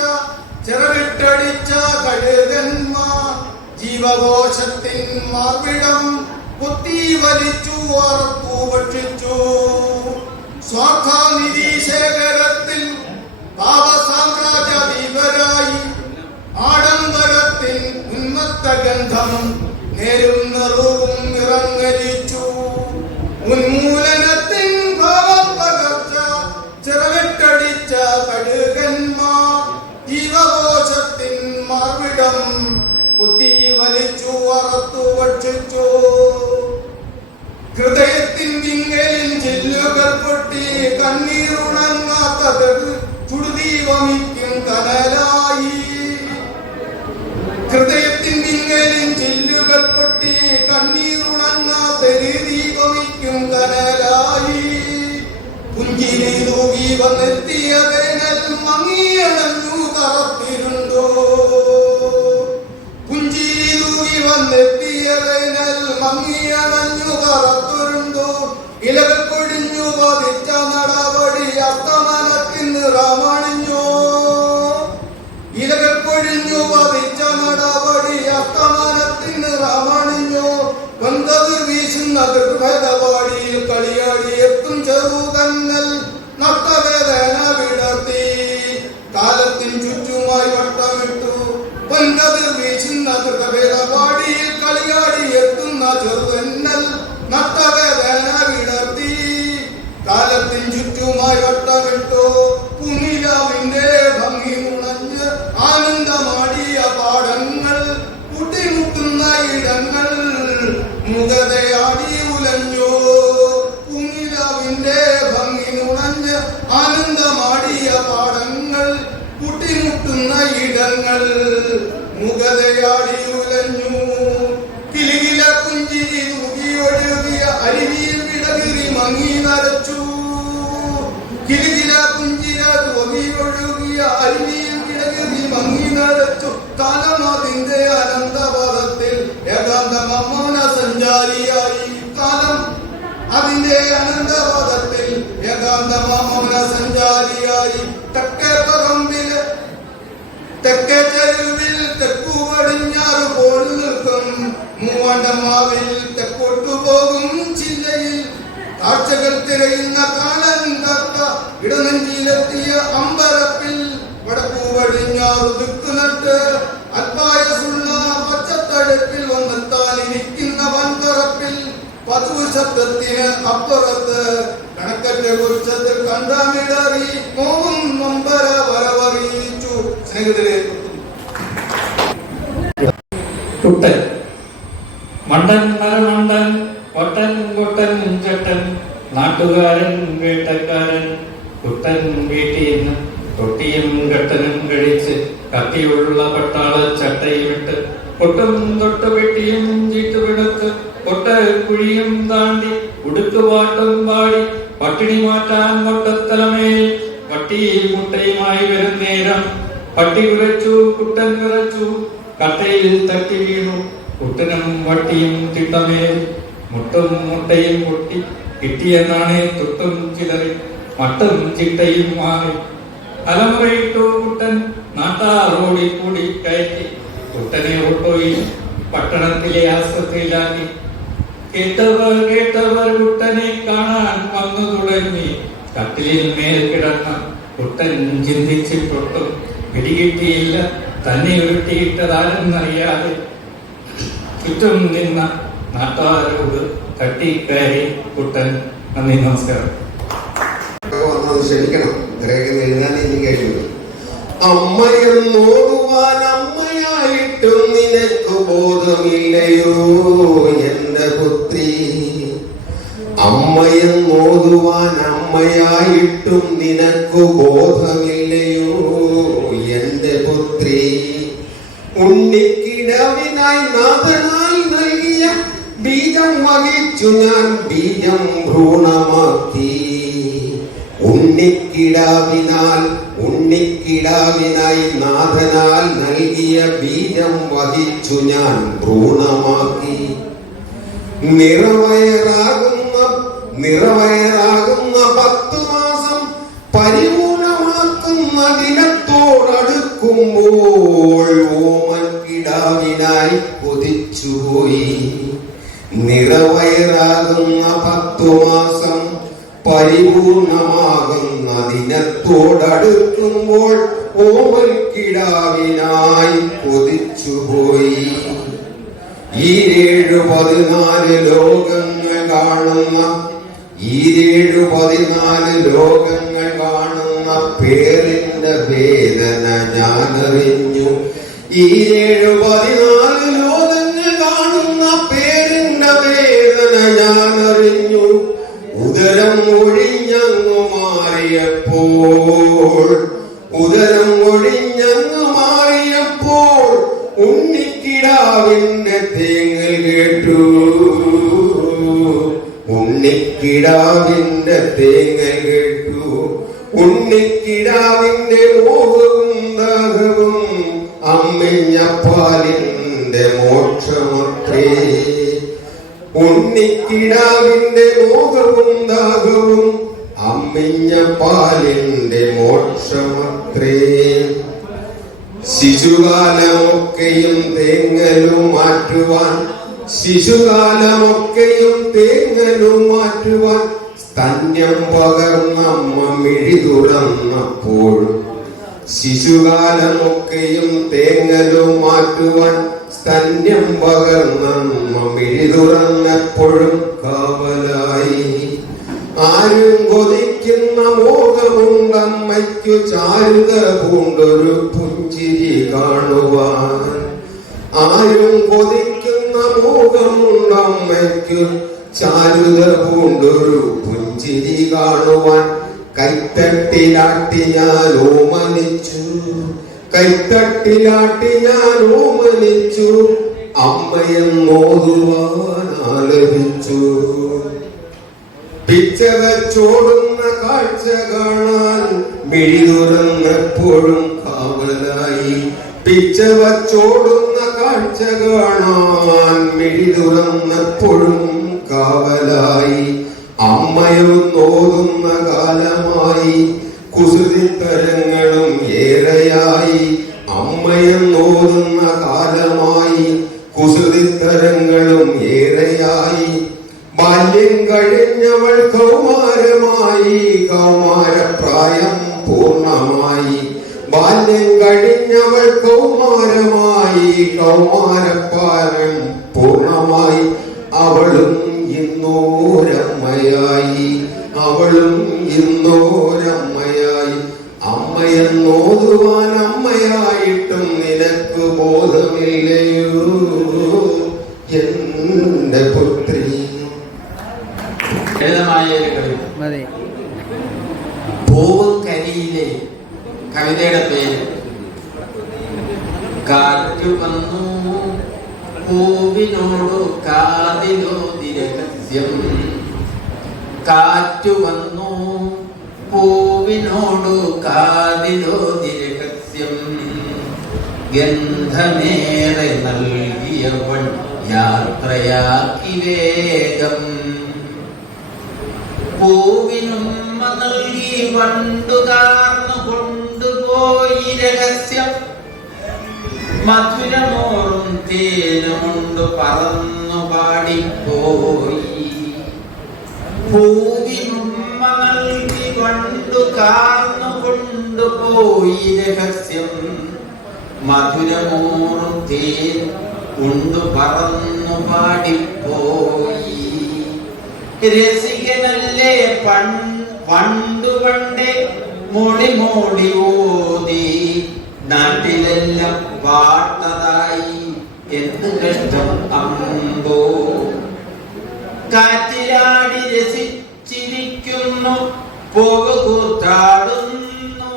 ചെറുവിട്ടടിച്ച കഴുകന്മാർ. ജീവകോശത്തിൻ മാർവിടം കുത്തി വലിച്ചു അറുത്തു ഭക്ഷിച്ചു. സ്വാർത്ഥ നിധീശേഖരത്തിൽ പാപസാമ്രാജ്യാധിപരായി. ആഡംബരത്തിൻ ഉന്മത്ത ഗന്ധം നേരുന്നതും ഇറങ്ങലിച്ചു. ഉന്മൂലനത്തിൻ ഭാവപ്പകർച്ച ചിറവിട്ടടിച്ച കഴുകന്മാർ. ജീവകോശത്തിൻ മാർവിടം കുത്തി വലിച്ചു അറുത്തു ഭക്ഷിച്ചു. ഹൃദയത്തിൻ വിങ്ങലിൻ ചില്ലുകൾ പൊട്ടി കണ്ണീരുണങ്ങാത്തത് ചുടുതി വമിക്കും കനലായി. ഹൃദയത്തിൻ വിങ്ങലിൻ ചില്ലുകൾ പൊട്ടി കണ്ണീരുണങ്ങാത്തത് ദീപമിക്കും കനലായി. പുഞ്ചിരി തൂകി വന്നെത്തിയ വേനൽ മങ്ങിയണഞ്ഞു കറത്തിരുണ്ടോ. പുഞ്ചിരി തൂകി വന്നെത്തിയ വേനൽ മങ്ങിയണഞ്ഞു കറത്തുരുണ്ടോ. ഇലകൾ പൊടിഞ്ഞു പതിച്ച നടപടി അസ്തമനത്തിൻ നിറമണിഞ്ഞോ. ഇലകൾ പൊഴിഞ്ഞു പതിച്ച നടപടി അസ്തമനത്തിൻ നിറമണിഞ്ഞോ. വന്തത് വീശുന്ന ദുർഭേദവാടിയിൽ കളിയാടി എത്തും ചെറുകന്നൽ നഷ്ടവേദന വിടർത്തി. കാലത്തിൻ ചുറ്റുമായി വട്ടമിട്ടു വന്തത് വീശുന്ന ദുർഭേദവാടിയിൽ കളിയാടി എത്തുന്ന ചെറുകന്നൽ നഷ്ടവേദന വിടർത്തി. കാലത്തിൻ ചുറ്റുമായി വട്ടമിട്ടു കുമിലാവിന്റെ ഭംഗി ഉണഞ്ഞ് ആനന്ദമാടിയ പാടങ്ങൾ കൂട്ടിമുട്ടുന്ന ഇടങ്ങൾ മുഖതയാടി ഉലഞ്ഞോ. കുമിലാവിന്റെ ഭംഗി ഉണഞ്ഞ് ആനന്ദമാടിയ പാടങ്ങൾ കൂട്ടിമുട്ടുന്ന ഇടങ്ങൾ മുഖതയാടി ഉലഞ്ഞു. കിലുകില പുഞ്ചിരി തൂകി ഒഴുകിയ അരുവിയിൽ വിടകിരി മങ്ങി നരച്ചു. കിലുകില പുഞ്ചിര തൂകി ഒഴുകിയ അരുവിയിൽ വിടകിരി മങ്ങി നരച്ചു. കാലം അതിന്റെ അനന്തപദത്തിൽ ഏകാന്തമൗന സഞ്ചാരിയായി. കാലം അതിന്റെ അനന്തപദത്തിൽ ഏകാന്തമൗന സഞ്ചാരിയായി. തെക്കേ പറമ്പില് തെക്കേ ചെരുവിൽ തെക്കു പടിഞ്ഞാറ് പോൽ നിൽക്കും മൂവാണ്ടമാവിൽ തെക്കോട്ടു പോകും ചില്ലയിൽ കാഴ്ചകൾ തിരയുന്ന കാലം തക്ക ഇടനെഞ്ചിലെത്തിയ അമ്പരപ്പിൽ വടക്കു പടിഞ്ഞാറ് ദിക്കുനട്ട് അൽപായസുള്ള പച്ചത്തടുപ്പിൽ വന്നെത്താനിരിക്കുന്ന വൻതറപ്പിൽ പതിവ് ശബ്ദത്തിന് അപ്പുറത്ത് കണക്കറ്റ കുറിച്ചതിൽ കണ്ടമിടറി മോഹം നൊമ്പര വരവറിയിച്ചു. സ്നേഹിതരെ കുട്ടൻ മണ്ടൻ മരമണ്ടൻ കൊട്ടൻ കൊട്ടൻ ചട്ടൻ നാട്ടുകാരൻ വേട്ടക്കാരൻ കുട്ടൻ വീട്ടിൽ നിന്ന് തൊട്ടിയും കെട്ടനും കഴിച്ച് കത്തിയുള്ള പട്ടാള ചട്ടയുമിട്ട് കൊട്ടും തൊട്ട് വെട്ടിയും ചീട്ടുപിടുത്ത് കൊട്ട കുഴിയും താണ്ടി ഉടുക്കുപാട്ടും പാടി പട്ടിണി മാറ്റാൻ മൊട്ടത്തലമേൽ പട്ടിയിൽ മുട്ടയുമായി വരും നേരം പട്ടി കുരച്ചു കുട്ടൻ വിറച്ചു കട്ടയിൽ തട്ടി വീണു കുട്ടനും വട്ടിയും തിട്ടമേൽ മുട്ടും മുട്ടയും പൊട്ടി കിട്ടിയെന്നാണ് തൊട്ടും ചിലറി മട്ടും ചിട്ടയും മാറി അലമുറയിട്ടു കുട്ടൻ നാട്ടാറോടി കൂടി കയറ്റി കുട്ടനെ ഓട്ടോയിൽ പട്ടണത്തിലെ ആസ്പത്രിയിലാക്കി കേട്ടവർ കുട്ടനെ കാണാൻ വന്നു തുടങ്ങി കട്ടിലിൽ മേൽ കിടന്ന കുട്ടൻ ചിന്തിച്ചിട്ടൊട്ടും പിടികിട്ടിയില്ല തന്നെ ഉരുട്ടിയിട്ടതാരെന്നറിയാതെ ചുറ്റും നിന്ന നാട്ടുകാരോട് തട്ടിക്കയറി കുട്ടൻ. നന്ദി, നമസ്കാരം. ക്ഷമിക്കണം, ഇത്രയൊക്കെ എഴുതാൻ എനിക്ക് കഴിയുള്ളൂ. അമ്മയെന്നോടുവാൻ അമ്മയായിട്ടും നിനക്ക് ബോധമില്ലയോ എന്റെ പുത്രി. അമ്മയെന്നോടുവാൻ അമ്മയായിട്ടും നിനക്ക് ബോധമില്ലയോ എന്റെ പുത്രി. ഉണ്ണിക്കിടവിനായി നാഥനാൽ നൽകിയ ബീജം വഹിച്ചു ഞാൻ ബീജം ഭ്രൂണമാക്കി. ഉണ്ണിക്കിടാവിനായി നാഥനാൽ നൽകിയ ബീജം വഹിച്ചു ഞാൻ ഭ്രൂണമാക്കി. നിറവയറാകുന്ന 10 മാസം പരിപൂർണമാക്കുന്ന ദിനത്തോടടുക്കുമ്പോൾ ഓമക്കിടാവിനായി കൊതിച്ചുപോയി. നിറവയറാകുന്ന 10 മാസം പരിപൂർണമാകുന്ന ദിനത്തോടടുക്കുമ്പോൾ ഓമൽക്കിടാവിനായി കൊതിച്ചുപോയി. ഈ 7-14 ലോകങ്ങൾ കാണുന്ന പേരിന്റെ വേദന ഞാനറിഞ്ഞു. ഈ 7-14 ലോകങ്ങൾ കാണുന്ന പേരിന്റെ വേദന ഞാനറിഞ്ഞു. ഉദരം ഒഴിഞ്ഞങ്ങു മാറിയപ്പോൾ ഉണ്ണിക്കിടാവിന്റെ തേങ്ങൽ കേട്ടു. ഉണ്ണിക്കിടാവിന്റെ മോഹവും ദാഹവും അമ്മിഞ്ഞപ്പാലിന്റെ മോക്ഷമത്രേ. ഉണ്ണിക്കിടാവിന്റെ മോഹവും ദാഹവും അമ്മിഞ്ഞപ്പാലിന്റെ മോക്ഷമത്രേ. ശിശുകാലമൊക്കെയും തേങ്ങലും മാറ്റുവാൻ സ്തന്യം പകർന്നമ്മ മിഴി തുറന്നപ്പോഴും. ശിശുകാലമൊക്കെയും തേങ്ങലും മാറ്റുവാൻ സ്തന്യം പകർന്നമ്മ മിഴി തുറന്നപ്പോഴും കാവലായി. ആരും കൊതിക്കുന്ന മോഹമുണ്ടമ്മയ്ക്കു ചാരുത പൂണ്ടൊരു പുഞ്ചിരി കാണുവാൻ. ആരും കൊതിക്കുന്ന മോഹമുണ്ടമ്മയ്ക്കു ചാരുത പൂണ്ടൊരു പുഞ്ചിരി കാണുവാൻ. കൈത്തട്ടിലാട്ടി ഞാൻ ഓമനിച്ചു. അമ്മയെന്നോതുവാൻ ആലപിച്ചു. പിച്ചവച്ചോടുന്ന കാഴ്ച കാണാൻ മിഴി തുറന്നെപ്പോഴും കാവലായി. പിച്ചവച്ചോടുന്ന കാഴ്ച കാണാൻ മിഴി തുറന്നെപ്പോഴും കാവലായി. അമ്മയൊന്നോതുന്ന കാലമായി കുസൃതിത്തരങ്ങളും ഏറെയായി. അമ്മയെന്നോതുന്ന കാലമായി കുസൃതിത്തരങ്ങളും ഏറെയായി. ബാല്യം കഴിഞ്ഞവൾ കൗമാരമായി, കൗമാരപ്രായം പൂർണ്ണമായി. ബാല്യം കഴിഞ്ഞവൾ കൗമാരമായി, കൗമാരപ്രായം പൂർണ്ണമായി. അവളും ഇന്നോരമ്മയായി. അമ്മയെന്നോതുവാൻ അമ്മയായിട്ടും നിനക്ക് ബോധമില്ലയോ എന്റെ പുത്രി. ലളിതമായ ഒരു കവിത. പൂവും കരിയിലെ കവിതയുടെ പേര്. കാറ്റു വന്നു പൂവിനോടു കാതിലോതി രഹസ്യം. കാറ്റു വന്നു പൂവിനോടു കാതിലോതി രഹസ്യം. ഗന്ധമേറെ നൽകിയവൻ യാത്രയാക്കി വേഗം. പൂവിനുമ്മ നൽകി വണ്ടുകാർന്നു കൊണ്ടുപോയി രഹസ്യം. മധുരമോറും തേനുമുണ്ട് പറന്നു പാടിപ്പോയി. പൂവിനുമ്മ നൽകി വണ്ടുകാർന്നു കൊണ്ടുപോയി രഹസ്യം. മധുരമോറും തേൻ കൊണ്ടു പറന്നു പാടിപ്പോയി. രസികനല്ലേ പണ്ടു പണ്ടേ മോടി മോടി ഓതി. നാട്ടിലെല്ലാം പാട്ടതായി എന്ത് കഷ്ടം അമ്പോ. കാറ്റിലാടി രസിച്ചിരിക്കുന്നു പോകുകൂത്താടുന്നു.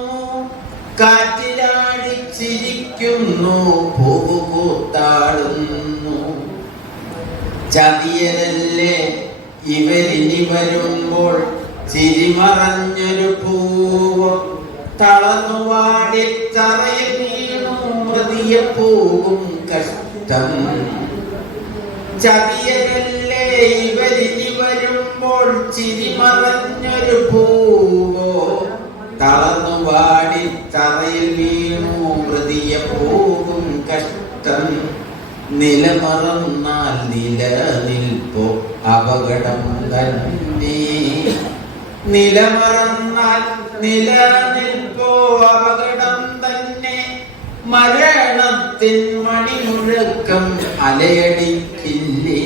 കാറ്റിലാടി ചിരിക്കുന്നു പോകുകൂത്താടുന്നു. ചതിയരല്ലേ ഇവരിനി വരുമ്പോൾ ചിരിമറഞ്ഞൊരു പൂവ്. തളർന്നുവാടി തറയിൽ വീണു മൃതിയെ പോകും കഷ്ടം. ചതിയരല്ലേ ഇവരിനി വരുമ്പോൾ ചിരിമറഞ്ഞൊരു പൂവോ. തളർന്നുവാടി തറയിൽ വീണു മൃതിയെ പോകും കഷ്ടം. നിലമറന്നാൽ നിലനിൽപ്പോ അപകടം തന്നെ. നിലമറന്നാൽ നിലനിൽപ്പോ അപകടം തന്നെ. മരണത്തിൻ മണിമുഴക്കം അലയടിക്കില്ലേ.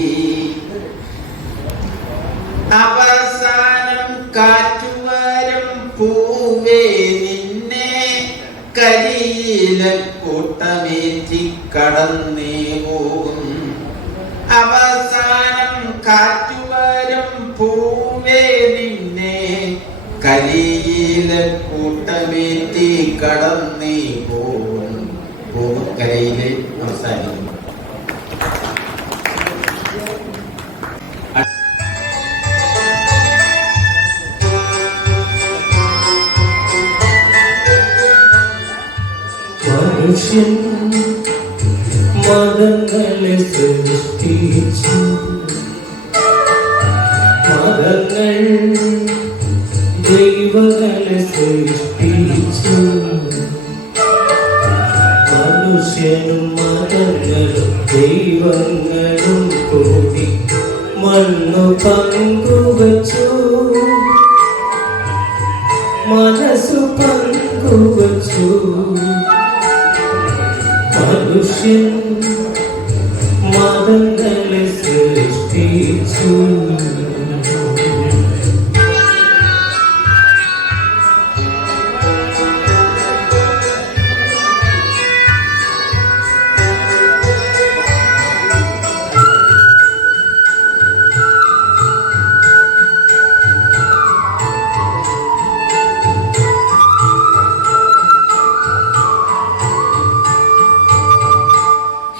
അവസാനം കാറ്റുവരും പൂവേ നിന്നെ കരിയില കൂട്ടമേറ്റി കടന്നേ പോകും. അവസാനം കാറ്റുവരും പൂവേ നിന്നെ കരിയില കൂട്ടമേറ്റി കടന്നേ പോകും. പോകും കരയില് അവസാനിക്കും. മനുഷ്യൻ മതങ്ങളെ സൃഷ്ടിച്ചു. മതങ്ങൾ ദൈവങ്ങളെ സൃഷ്ടിച്ചു. മനുഷ്യനും മതങ്ങളും ദൈവങ്ങളും കൂടി മണ്ണു പങ്കുവച്ചു. മനസ്സു പങ്കുവച്ചു. മനുഷ്യൻ മതങ്ങളെ സൃഷ്ടിച്ചു.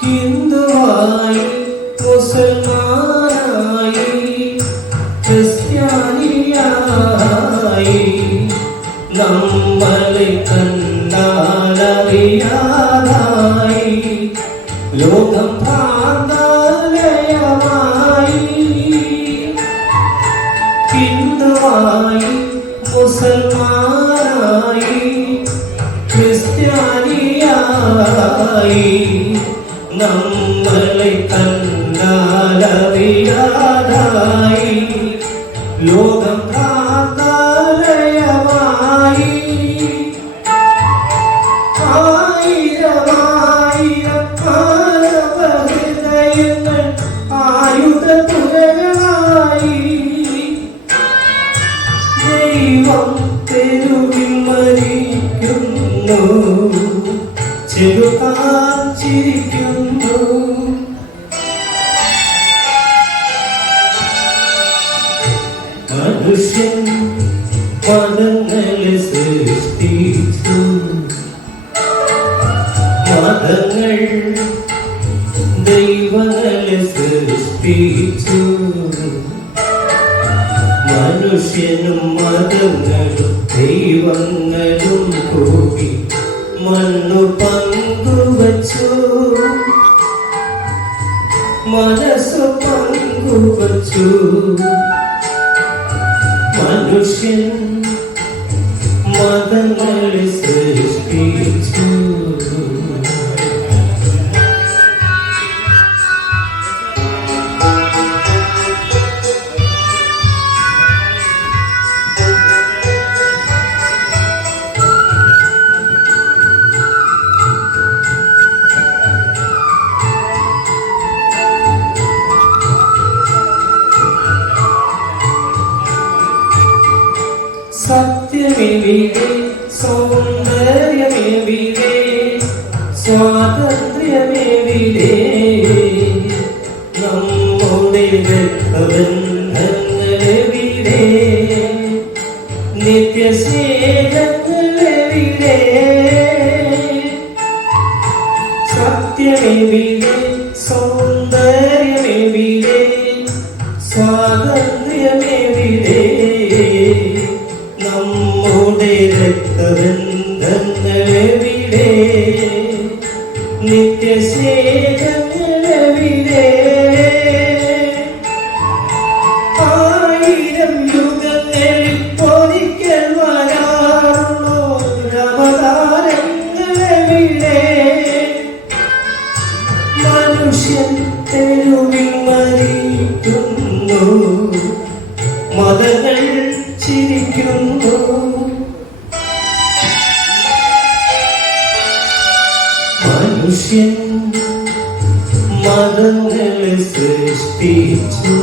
ഹിന്ദുവായി മുസൽമാനായി ക്രിസ്ത്യാനിയായി നമ്മളെ കണ്ടാലറിയാതായി ലോകം ഭ്രാന്താലയമായി. ഹിന്ദുവായി മുസൽമാനായി ക്രിസ്ത്യാനിയായി നമ്മളെ കണ്ടാലറിയാതായി ലോകം ഭ്രാന്താലയമായി. ആയിരമായിരം ഹൃദയങ്ങൾ ആയുധപുരകളായി. ദൈവം തെരുവിൽ മരിക്കുന്നു. ചെറുതാൻ ചിരിക്കുന്നു. മനുഷ്യൻ മതങ്ങളെ സൃഷ്ടിച്ചു, മതങ്ങൾ ദൈവങ്ങളെ സൃഷ്ടിച്ചു. മനുഷ്യനും മതങ്ങളും ദൈവങ്ങളും കൂടി മണ്ണു പങ്കുവച്ചു, മനസ്സു പങ്കുവച്ചു. മനുഷ്യൻ മതങ്ങളെ സൃഷ്ടിച്ചു. സത്യമെവിടെ, സൗന്ദര്യമെവിടെ, സ്വാതന്ത്ര്യമെവിടെ, നമ്മുടെ രക്തബന്ധങ്ങളെവിടെ, നിത്യസ്നേഹങ്ങളെവിടെ? സത്യമെവിടെ, സൗന്ദര്യമെവിടെ, സ്വാതന്ത്ര്യമെവിടെ, നമ്മുടെ രക്തബന്ധങ്ങളെവിടെ, നിത്യസ്നേഹങ്ങളെവിടെ? ആയിരം യുഗങ്ങളിൽ ഒരിക്കൽ വരാറുള്ളവതാരങ്ങളെവിടെ? മനുഷ്യൻ തെരുവിൽ മരിക്കുന്നു, മതങ്ങൾ ചിരിക്കുന്നു. മനുഷ്യൻ മതങ്ങളെ സൃഷ്ടിച്ചു,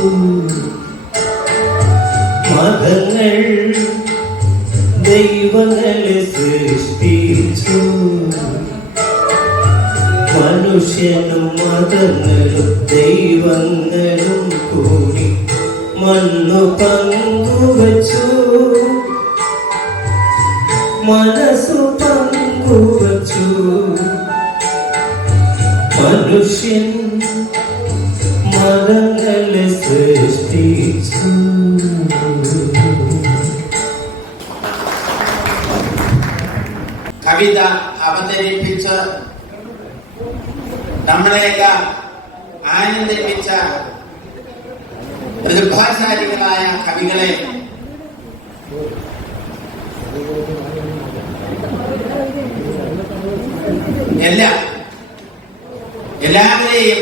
മതങ്ങൾ ദൈവങ്ങളെ സൃഷ്ടിച്ചു. മനുഷ്യനും മതങ്ങളും ദൈവങ്ങളും കൂടി മണ്ണു പങ്കുവച്ചു, മനസ്സു പങ്കുവച്ചു. മനുഷ്യൻ മതങ്ങളെ സൃഷ്ടിച്ചു. കവിത അവതരിപ്പിച്ച് നമ്മളെല്ലാം ആനന്ദിപ്പിച്ച പ്രതിഭാശാലികളായ കവികളെ എല്ലാവരെയും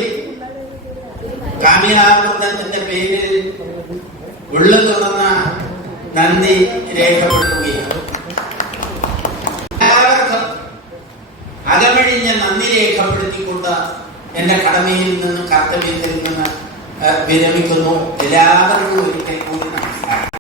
കാമ്യാവൃന്ദത്തിന്റെ പേരിൽ ഉള്ളു തുറന്ന നന്ദി രേഖപ്പെടുത്തുകയാണ്. എല്ലാവർക്കും അകമഴിഞ്ഞ നന്ദി രേഖപ്പെടുത്തിക്കൊണ്ട് എന്റെ കടമയിൽ നിന്ന് കർത്തവ്യത്തിൽ നിന്ന് വിരമിക്കുന്നു. എല്ലാവർക്കും ഒരിക്കൽ കൂടി